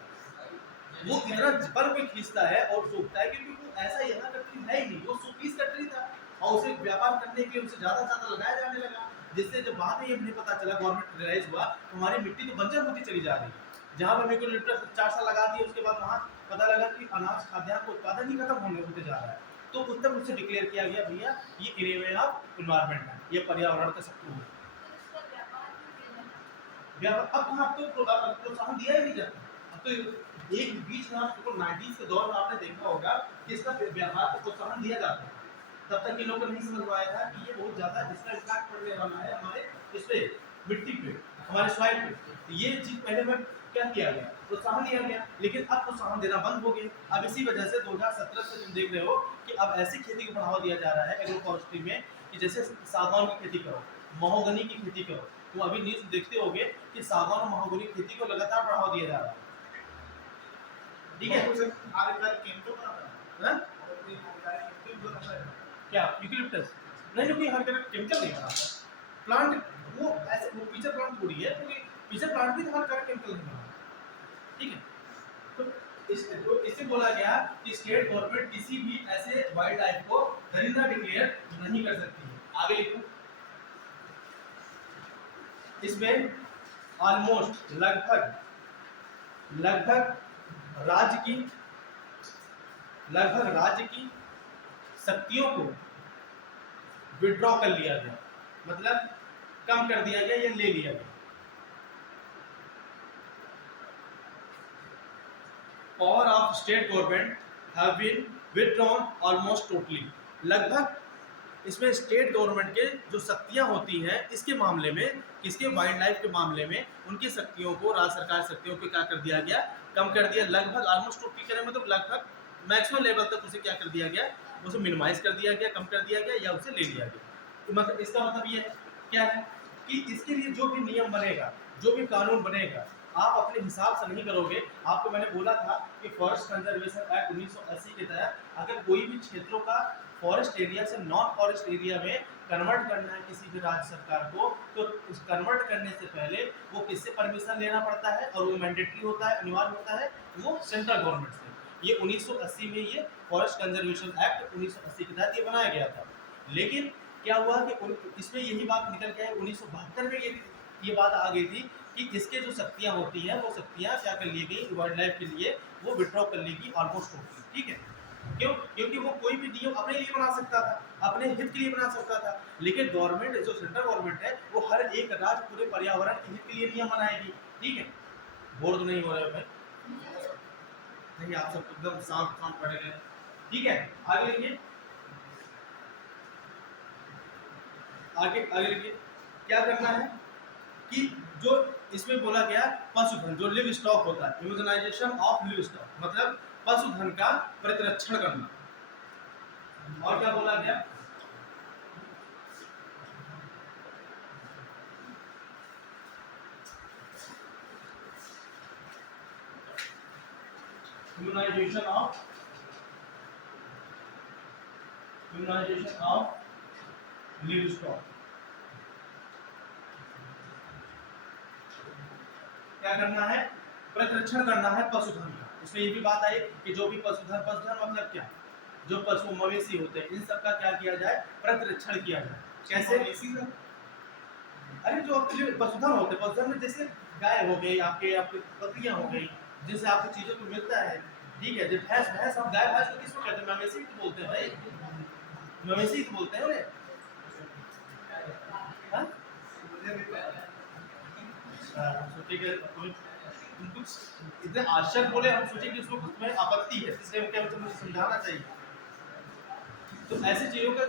वो इतना बर्फ में खींचता है और सूखता है, क्योंकि वो ऐसा यहाँ का ट्री है ही नहीं, वो सूपीस का ट्री था, और उसे व्यापार करने के लिए उसे ज़्यादा से ज़्यादा लगाया जाने लगा, जिससे जब बाद में ये नहीं पता चला, गवर्नमेंट रियलाइज हुआ, हमारी मिट्टी तो बंजर होती चली जा रही है। जहाँ पर यूकेलिप्टस 4 साल लगा दिए, उसके बाद वहाँ पता लगा कि अनाज खाद्यान्न का उत्पादन ही खत्म होते जा रहा है, तो उस तक उससे डिक्लेयर किया गया, भैया ये एरिया ऑफ इन्वायरमेंट है, ये पर्यावरण का शत्रु है। अब कहाँ तो प्रोत्साहन दिया ही नहीं जाता। अब तो एक बीच में आपको 90s के दौर में आपने देखा होगा कि इसका व्यापार को प्रोत्साहन दिया जाता है, तब तक के लोगों को नहीं समझ में आया था कि ये बहुत ज़्यादा इसका इम्पैक्ट पड़ने वाला है हमारे इस पे मिट्टी पे, हमारे सॉइल पे। तो ये चीज पहले में क्या किया गया, प्रोत्साहन दिया गया, लेकिन अब प्रोत्साहन देना बंद हो गया। अब इसी वजह से 2017 से तुम देख रहे हो कि अब ऐसी खेती को बढ़ावा दिया जा रहा है एग्रो फॉरेस्ट्री में कि जैसे सागवान की खेती करो, महोगनी की खेती करो। तुम अभी न्यूज देखते होगे कि सागवान और महोगनी की खेती को लगातार बढ़ावा दिया जा रहा है, ठीक है। तो हानिकारक केमिकल बनाता है, हाँ? और कोई हानिकारक केमिकल बनाता है। क्या यूकेलिप्टस? नहीं, कोई हानिकारक केमिकल नहीं बनाता प्लांट, वो ऐसे वो पीछे प्लांट थोड़ी है, क्योंकि पीछे प्लांट भी हानिकारक केमिकल नहीं बनाता, ठीक है। तो इससे बोला गया कि स्टेट गवर्नमेंट किसी भी ऐसे वाइल्ड लाइफ को दरिंदा डिक्लेयर नहीं कर सकती है। आगे लिखो, इसमें ऑलमोस्ट लगभग राज्य की शक्तियों को विड्रॉ कर लिया गया, मतलब कम कर दिया गया या ले लिया गया। Power of state government have been withdrawn almost totally. लगभग इसमें स्टेट गवर्नमेंट के जो शक्तियां होती हैं इसके मामले में, किसके, वाइल्ड लाइफ के मामले में, उनकी शक्तियों को, राज्य सरकार शक्तियों को क्या कर दिया गया, कम कर दिया। लगभग ऑलमोस्ट टोटली करें मतलब लगभग मैक्सिमम लेवल तक उसे क्या कर दिया गया, उसे मिनिमाइज कर दिया गया, कम कर दिया गया या उसे ले लिया गया। तो मतलब इसका मतलब ये है क्या है कि इसके लिए जो भी नियम बनेगा, जो भी कानून बनेगा, आप अपने हिसाब से नहीं करोगे। आपको मैंने बोला था कि फॉरेस्ट कंजर्वेशन एक्ट 1980 के तहत अगर कोई भी क्षेत्रों का फॉरेस्ट एरिया से नॉन फॉरेस्ट एरिया में कन्वर्ट करना है किसी भी राज्य सरकार को, तो उस कन्वर्ट करने से पहले वो किससे परमिशन लेना पड़ता है, और वो मैंडेटरी होता है, अनिवार्य होता है, वो सेंट्रल गवर्नमेंट से। ये 1980 में ये फॉरेस्ट कंजर्वेशन एक्ट 1980 के तहत ये बनाया गया था। लेकिन क्या हुआ कि इसमें यही बात निकल के 1972 में ये बात आ गई थी कि इसके जो शक्तियाँ होती हैं वो शक्तियाँ क्या कर ली गई, वाइल्ड लाइफ के लिए वो विड्रॉ कर ली गई ऑलमोस्ट टोटली, ठीक है। क्यों? क्योंकि वो कोई भी नियम अपने लिए बना सकता था, अपने हित के लिए बना सकता था, लेकिन गवर्नमेंट जो सेंट्रल गवर्नमेंट है वो हर एक राज्य पूरे पर्यावरण के हित के लिए नियम बनाएगी, ठीक है। बोर तो नहीं हो रहे हो भाई? नहीं, आप सब एकदम शांत पड़े गए, ठीक है। आगे लिखिए, आगे लिखिए क्या करना है कि जो इसमें बोला गया पशुधन, जो लिव स्टॉक होता है, यूटिलाइजेशन ऑफ लिव स्टॉक, मतलब पशुधन का प्रतिरक्षण करना। और क्या बोला गया, ह्यूमनाइजेशन ऑफ लिव स्टॉक। क्या करना है, प्रतिरक्षण करना है पशुधन का। इसमें ये भी बात आई कि जो भी पशुधन मतलब क्या, जो पशु मवेशी होते हैं इन सब का क्या किया जाए, प्रतिरक्षण किया जाए। कैसे? अरे जो पशुधन होते हैं, पशुधन में जैसे गाय हो गई, आपके बकरियां हो गई, जिनसे आपको चीजों को मिलता है, ठीक है। जो भैंस हम गाय भैंस को किसको कहते हैं, मवेशी को बोलते हैं भाई, मवेशी को बोलते हैं उन्हें। हाँ? सोचे कि कुछ इतने आश्चर्य बोले, हम सोचे कि उसमें आपत्ति है, इसलिए क्या मुझे समझाना चाहिए। तो ऐसी चीजों का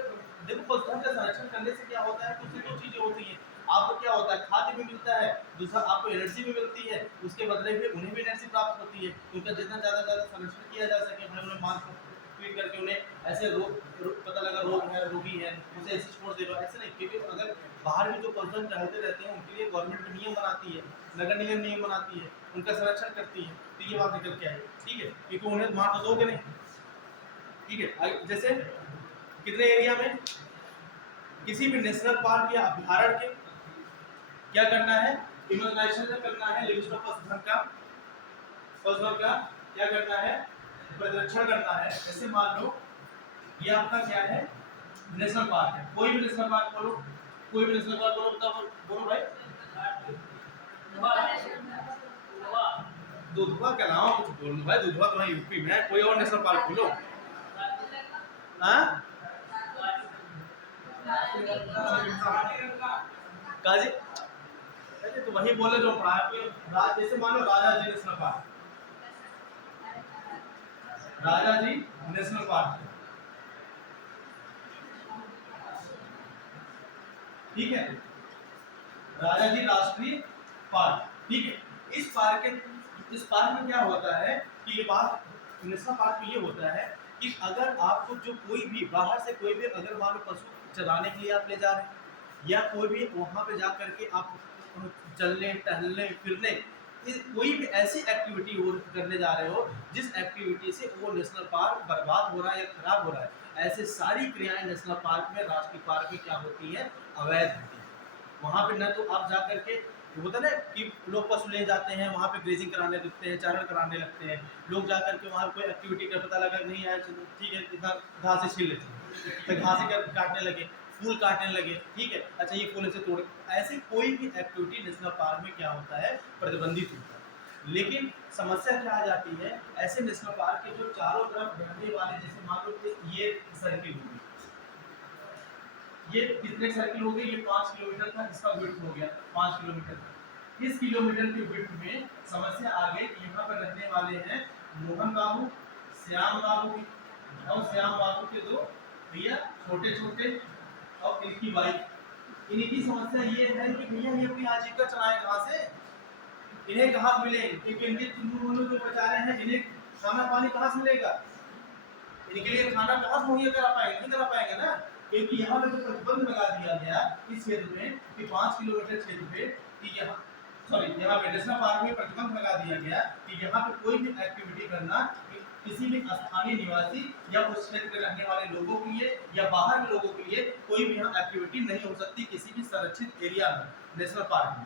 देखो, पशुधन का संरक्षण करने से क्या होता है, कुछ दो चीजें होती हैं। आपको क्या होता है, खाद्य भी मिलता है, दूसरा आपको एनर्जी भी मिलती है, उसके बदले में उन्हें भी एनर्जी प्राप्त होती है। उनका जितना ज़्यादा संरक्षण किया जा सके, भाई उन्हें मांस फीड करके उन्हें ऐसे रोग पता लगा रोग है, रोगी है, उसे ऐसे छोड़ दे रहा है, ऐसे नहीं। क्योंकि अगर बाहर भी जो पशुधन टहलते रहते हैं उनके लिए गवर्नमेंट नियम बनाती है, नगर निगम नियम बनाती है, उनका संरक्षण करती है। तो ये बात निकल के आई, ठीक है, क्योंकि उन्हें मार तो दोगे नहीं, ठीक है। जैसे कितने एरिया में किसी भी नेशनल पार्क या अभ्यारण्य के क्या करना है, इम्यूनाइजेशन करना है, लिविंगस्टोन पशुधन का क्या करना है, प्रतिरक्षण करना है। जैसे मान लो ये आपका क्या है, नेशनल पार्क है, कोई भी नेशनल पार्क बोलो, कोई भी नेशनल पार्क बोलो, बताओ बोलो भाई। दुधवा के अलावा कुछ बोलो भाई, दुधवा तो यूपी में है, कोई और नेशनल पार्क बोलो। हाँ काजी, अरे तो वही बोले जो पढ़ा है। जैसे मान लो राजा जी नेशनल पार्क, राजा जी नेशनल पार्क, ठीक है। राजाजी राष्ट्रीय पार्क, ठीक है। इस पार्क में क्या होता है कि ये बात नेशनल पार्क में ये होता है कि अगर आपको जो कोई भी बाहर से कोई भी अगर मान लो पशु चराने के लिए आप ले जा रहे हैं या कोई भी वहाँ पे जा करके आप चलने टहलने फिरने कोई भी ऐसी एक्टिविटी हो करने जा रहे हो जिस एक्टिविटी से वो नेशनल पार्क बर्बाद हो रहा है या खराब हो रहा है, ऐसे सारी क्रियाएं नेशनल पार्क में राष्ट्रीय पार्क में क्या होती है, अवैध होती है। वहाँ पे न तो आप जा करके होता है ना कि लोग पशु ले जाते हैं वहाँ पे ग्रेजिंग कराने लगते हैं, चारण कराने लगते हैं, लोग जा करके वहाँ कोई एक्टिविटी का पता लगा नहीं आया चलो ठीक है इतना घास से छीन लेते हैं तो घास काटने लगे, फूल काटने लगे, ठीक है अच्छा ये फूल से तोड़, ऐसे कोई भी एक्टिविटी नेशनल पार्क में क्या होता है, प्रतिबंधित होता है। लेकिन समस्या क्या आ जाती है, ऐसे नेशनल पार्क के जो चारों तरफ रहने वाले जैसे मान लो ये सर्किल होगी, ये कितने सर्किल हो गए, ये 5 किलोमीटर का इसका विड्थ हो गया 5 किलोमीटर का। इस किलोमीटर के विड्थ में समस्या आ गई कि यहाँ पर रहने वाले हैं मोहन बाबू, श्याम बाबू और श्याम बाबू के दो भैया छोटे छोटे और इनकी वाइफ। इनकी समस्या ये है कि भैया ये अपनी आजीविका चलाए कहाँ से, इन्हें कहाँ मिले, क्योंकि इनके दोनों जो बेचारे हैं इन्हें खाना पानी कहाँ से मिलेगा, इनके लिए खाना कहाँ से मुहैया करा पाएंगे, नहीं करा पाएंगे ना, क्योंकि यहाँ पे जो प्रतिबंध लगा दिया गया इस क्षेत्र में कि 5 किलोमीटर क्षेत्र पे कि यहाँ पे नेशनल पार्क में प्रतिबंध लगा दिया गया कि यहाँ पे कोई भी एक्टिविटी करना किसी भी स्थानीय निवासी या उस क्षेत्र में रहने वाले लोगों के लिए या बाहर के लोगों के लिए कोई भी यहाँ एक्टिविटी नहीं हो सकती किसी भी संरक्षित एरिया में नेशनल पार्क में।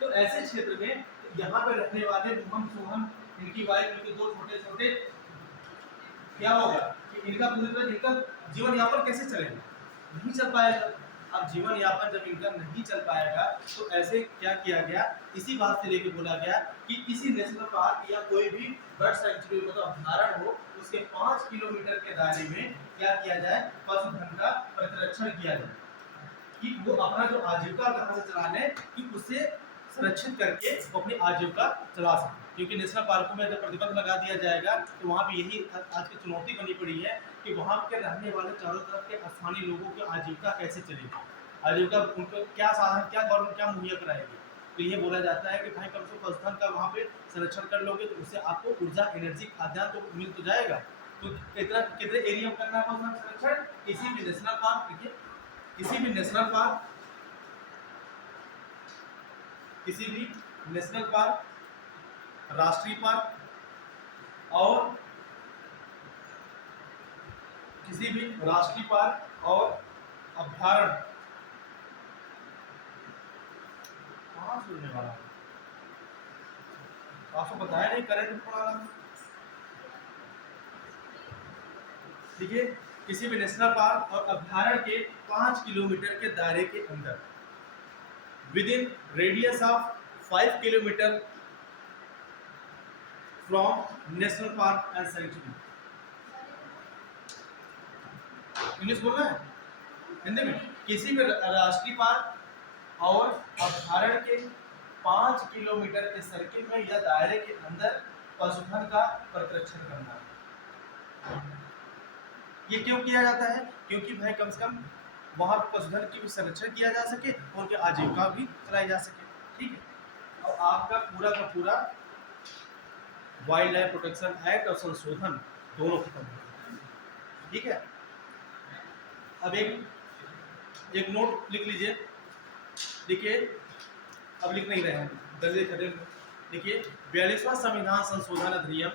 तो ऐसे क्षेत्र में यहाँ पे रहने वाले मोहन सोहन इनकी वाइफ इनके दो छोटे छोटे क्या होगा कि इनका पूरी तरह इनका जीवन यापन कैसे चलेगा, नहीं चल पाएगा। अब जीवन यापन जब इनका नहीं चल पाएगा तो ऐसे क्या किया गया, इसी बात से लेके बोला गया कि किसी नेशनल पार्क या कोई भी बर्ड सेंचुरी मतलब अभ्यारण्य हो उसके 5 किलोमीटर के दायरे में क्या किया जाए, पशुधन का प्रतिरक्षण किया जाए कि वो अपना जो आजीविका कहाँ से चलाने कि उसे सुरक्षित करके वो अपनी आजीविका चला सके। क्योंकि नेशनल पार्कों में जब प्रतिबंध लगा दिया जाएगा तो वहाँ पे यही आज की चुनौती बनी पड़ी है कि वहाँ के रहने वाले चारों तरफ के स्थानीय लोगों की आजीविका कैसे चलेगी, आजीविका उनको क्या साधन क्या गवर्नमेंट क्या मुहैया कराएगी। तो ये बोला जाता है कि भाई कम से कम पशुधन का वहाँ पे संरक्षण कर लोगे तो उससे आपको ऊर्जा एनर्जी खाद्यान्न तो मिल तो जाएगा। तो कितने एरिया में करना है पशुधन संरक्षण, किसी भी नेशनल पार्क, देखिए किसी भी नेशनल पार्क, किसी भी नेशनल पार्क, राष्ट्रीय पार्क और किसी भी राष्ट्रीय पार्क और अभ्यारण्य कहाँ सुनने वाला है? आपको बताया नहीं करंट पड़ा रहा। देखिए किसी भी नेशनल पार्क और अभ्यारण्य के 5 किलोमीटर के दायरे के अंदर within radius of 5 kilometre from national park and sanctuary. English बोलना है हिंदी में, किसी भी राष्ट्रीय पार्क और अभ्यारण्य के 5 किलोमीटर के सर्किल में या दायरे के अंदर पशुधन का प्रतिरक्षण करना। ये क्यों किया जाता है, क्योंकि भाई कम से कम वहाँ पशुधन की भी संरक्षण किया जा सके और उनकी आजीविका भी चलाई जा सके, ठीक है। और आपका पूरा का पूरा वाइल्ड लाइफ प्रोटेक्शन एक्ट और संशोधन दोनों खत्म हो, ठीक है। अब एक नोट लिख लीजिए, देखिए अब लिख नहीं रहे हैं दर्जे खड़े, देखिए 42वां संविधान संशोधन अधिनियम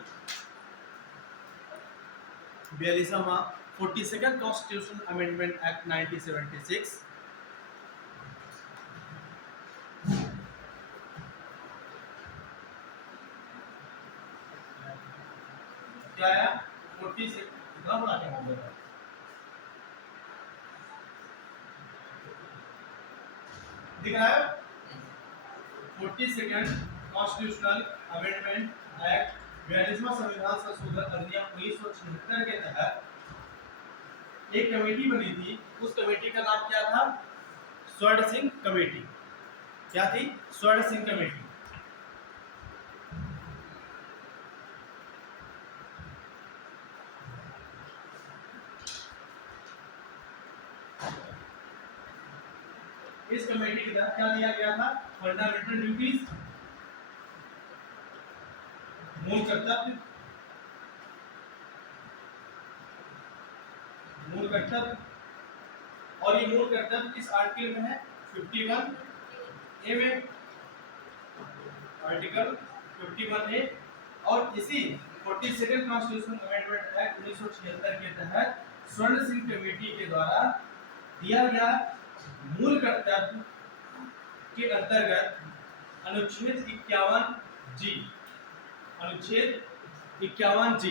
42वां 42nd कॉन्स्टिट्यूशन अमेंडमेंट एक्ट 1976 क्या आया 40 से कितना बड़ा क्या हो गया, दिख रहा है 42nd कॉन्स्टिट्यूशनल अमेंडमेंट एक्ट 42वां संविधान संशोधन अधिनियम 1976 के तहत एक कमेटी बनी थी। उस कमेटी का नाम क्या था, स्वर्ण सिंह कमेटी। क्या थी, स्वर्ण सिंह कमेटी। इस कमेटी के तहत क्या दिया गया था? फंडामेंटल ड्यूटीज, मूल कर्तव्य, मूल कर्तव्य, और ये मूल कर्तव्य किस आर्टिकल में है? 51A में, आर्टिकल 51A। और इसी 42nd कॉन्स्टिट्यूशन अमेंडमेंट एक्ट 1976 के तहत स्वर्ण सिंह कमेटी के द्वारा दिया गया मूल कर्तव्य के अंतर्गत अनुच्छेद 51G, अनुच्छेद 51G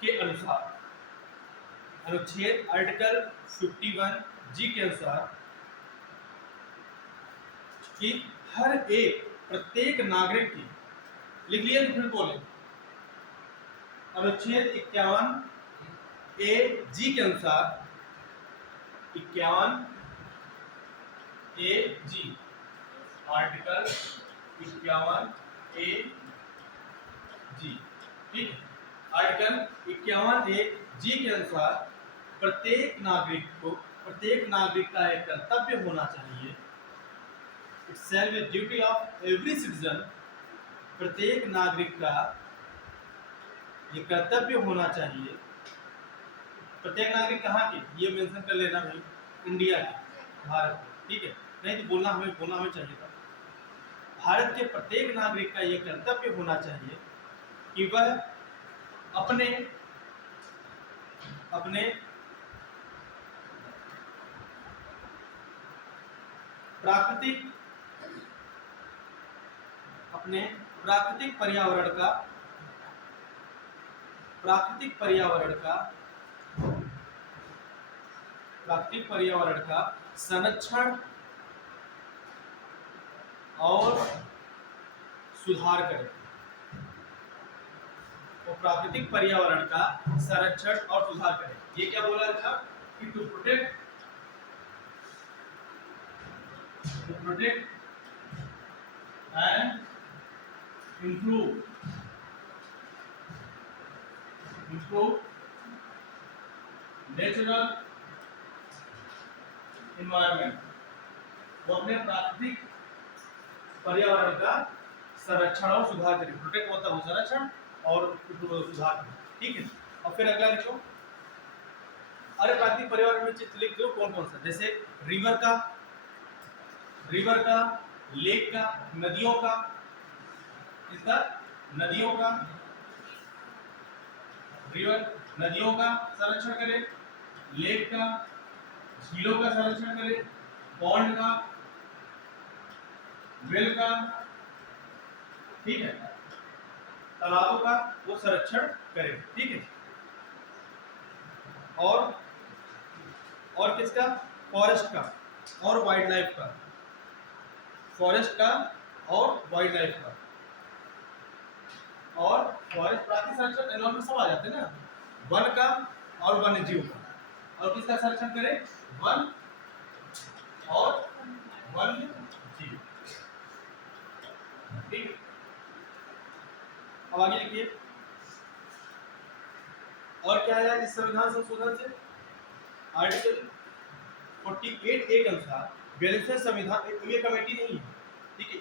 के अनुसार, अनुच्छेद आर्टिकल 51G के अनुसार कि हर एक प्रत्येक नागरिक की, लिख लिया तो फिर बोले, अनुच्छेद 51AG के अनुसार, 51AG, आर्टिकल 51AG, ठीक है। आर्टिकल 51AG के अनुसार प्रत्येक नागरिक का एक कर्तव्य होना चाहिए। It shall be duty of every citizen, प्रत्येक नागरिक का ये कर्तव्य होना चाहिए। प्रत्येक नागरिक कहाँ के? ये मेंशन कर लेना भाई, इंडिया के, भारत के, ठीक है। नहीं तो बोलना हमें चाहिए था। भारत के प्रत्येक नागरिक का ये कर्तव्य होना चाहिए कि वह अपने प्राकृतिक पर्यावरण का संरक्षण और सुधार करें। वो प्राकृतिक पर्यावरण का संरक्षण और सुधार करें। ये क्या बोला था कि to protect and improve natural environment, वो अपने प्राकृतिक पर्यावरण का संरक्षण और सुधार करें। प्रोटेक्ट होता है संरक्षण और सुधार, ठीक है। और फिर अगला लिखो, अरे प्राकृतिक पर्यावरण में चित्र लिख दो कौन कौन सा, जैसे रिवर का, लेक का, नदियों का, इसका नदियों का, रिवर नदियों का संरक्षण करें, लेक का, झीलों का संरक्षण करें, पॉन्ड का, वेल का, ठीक है, तालाबों का वो संरक्षण करें, ठीक है। और किसका? फॉरेस्ट का और वाइल्ड लाइफ का, फॉरेस्ट का और वाइल्ड लाइफ का, और फॉरेस्ट प्राकृतिक संरक्षण एनवायरनमेंट सब आ जाते हैं ना, वन का और वन्य जीव का, और किसका संरक्षण करें? वन और वन्य जीव, ठीक। अब आगे लिखिए, और क्या है इस संविधान संशोधन से? आर्टिकल 48A के अनुसार बैलेंस संविधान, ये कमेटी नहीं है, ठीक है,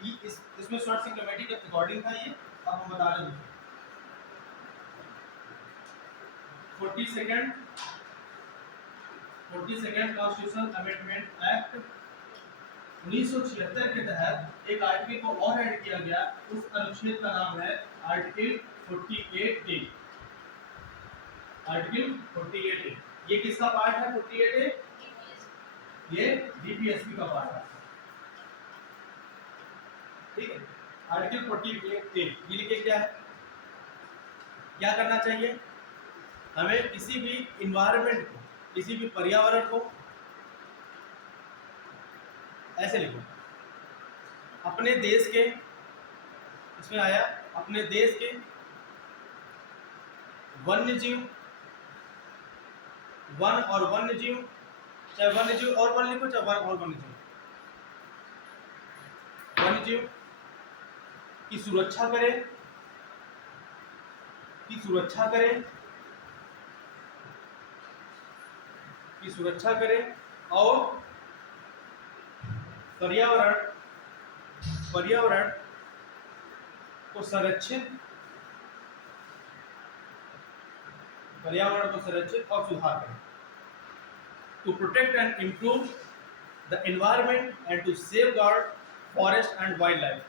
इसमें स्वर्ण सिंह कमेटी का अकॉर्डिंग था ये, अब हम बता रहे हैं। 42nd कॉन्स्टिट्यूशन अमेंडमेंट एक्ट 1976 के तहत एक आर्टिकल को और ऐड किया गया। उस अनुच्छेद का नाम है आर्टिकल 48A। आर्टिकल 48A ये किसका पार्ट है? 48A ये डीपीएसपी का पार्ट है, ठीक है। आर्टिकल 48A ये लिखे क्या है, क्या करना चाहिए हमें? किसी भी इन्वायरमेंट को, किसी भी पर्यावरण को, ऐसे लिखो, अपने देश के, इसमें आया अपने देश के वन्य जीव, वन और वन्य जीव, चाहे वन्य जीव और वन लिखो, चाहे वन और वन्य जीव की सुरक्षा करें, और पर्यावरण पर्यावरण को संरक्षित और सुधार करें। To protect and improve the environment and to safeguard forest and wildlife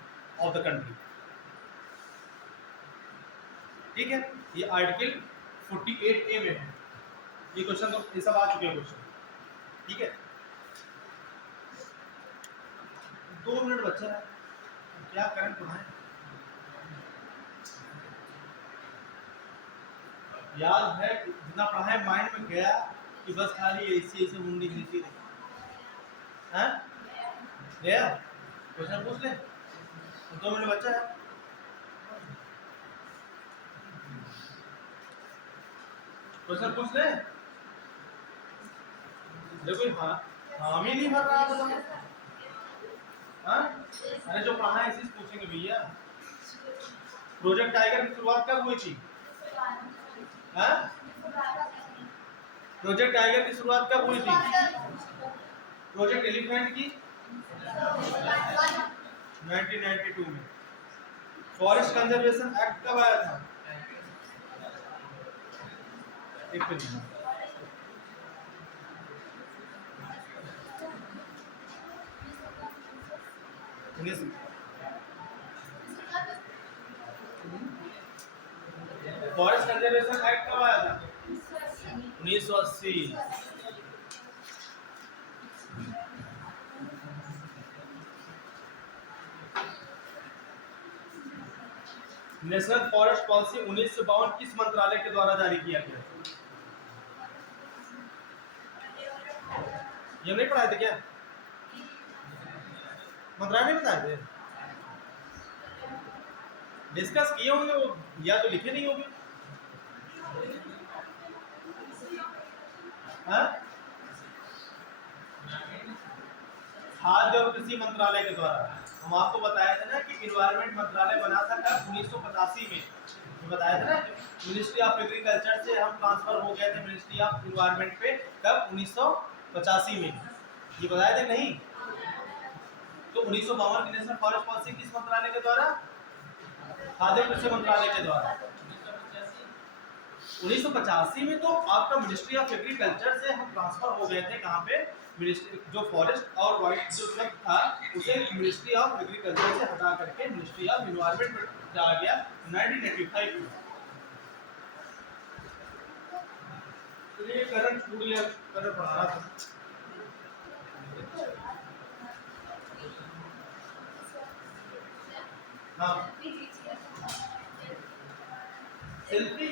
of the country. ठीक है, ये आर्टिकल 48A में है। ये क्वेश्चन तो ये सब आ चुके हैं क्वेश्चन। ठीक है, 2 मिनट बचा है, क्या करें पढ़ाएं। याद है जितना पढ़ाए माइंड में गया कि बस खाली ऐसे मुंडी हिलती रही। हैं गया? क्वेश्चन पूछ ले, 2 मिनट बचा है। क्वेश्चन पूछ ले। देखो हाँ ही नहीं भर रहा था। हाँ, अरे जो पढ़ा है इसी से पूछेंगे भैया। प्रोजेक्ट टाइगर की शुरुआत कब हुई थी? हाँ, प्रोजेक्ट टाइगर की शुरुआत कब हुई थी? प्रोजेक्ट एलिफेंट की 1992 में। फॉरेस्ट कंजर्वेशन एक्ट कब आया था? एक मिनट, फॉरेस्ट कंजर्वेशन एक्ट कब आया था? 1980। नेशनल फॉरेस्ट पॉलिसी 1952 किस मंत्रालय के द्वारा जारी किया गया? ये नहीं पढ़ाए थे क्या? मंत्रालय नहीं बताए थे? डिस्कस किए होंगे वो, या तो लिखे नहीं होंगे। खाद्य और कृषि मंत्रालय के द्वारा। हम आपको बताया था ना कि इन्वायरमेंट मंत्रालय बना था कब? 1985 में। तो बताया था ना, मिनिस्ट्री ऑफ एग्रीकल्चर से हम ट्रांसफर हो गए थे मिनिस्ट्री ऑफ इन्वायरमेंट पे कब? 1985 में। ये बताया था नहीं? तो 1952 की नेशनल फॉरेस्ट पॉलिसी किस मंत्रालय के द्वारा? खाद्य कृषि मंत्रालय के द्वारा। 1985 में तो आपका मिनिस्ट्री ऑफ एग्रीकल्चर से हम ट्रांसफर हो गए थे। कहाँ पे? मिनिस्ट्री जो फॉरेस्ट और वाइल्ड जो सब था उसे मिनिस्ट्री ऑफ एग्रीकल्चर से हटा करके मिनिस्ट्री ऑफ एनवायरनमेंट में डाला गया 1985 में। तो ये करंट छूट गया, करंट पढ़ा रहा था। हाँ, सेल्फी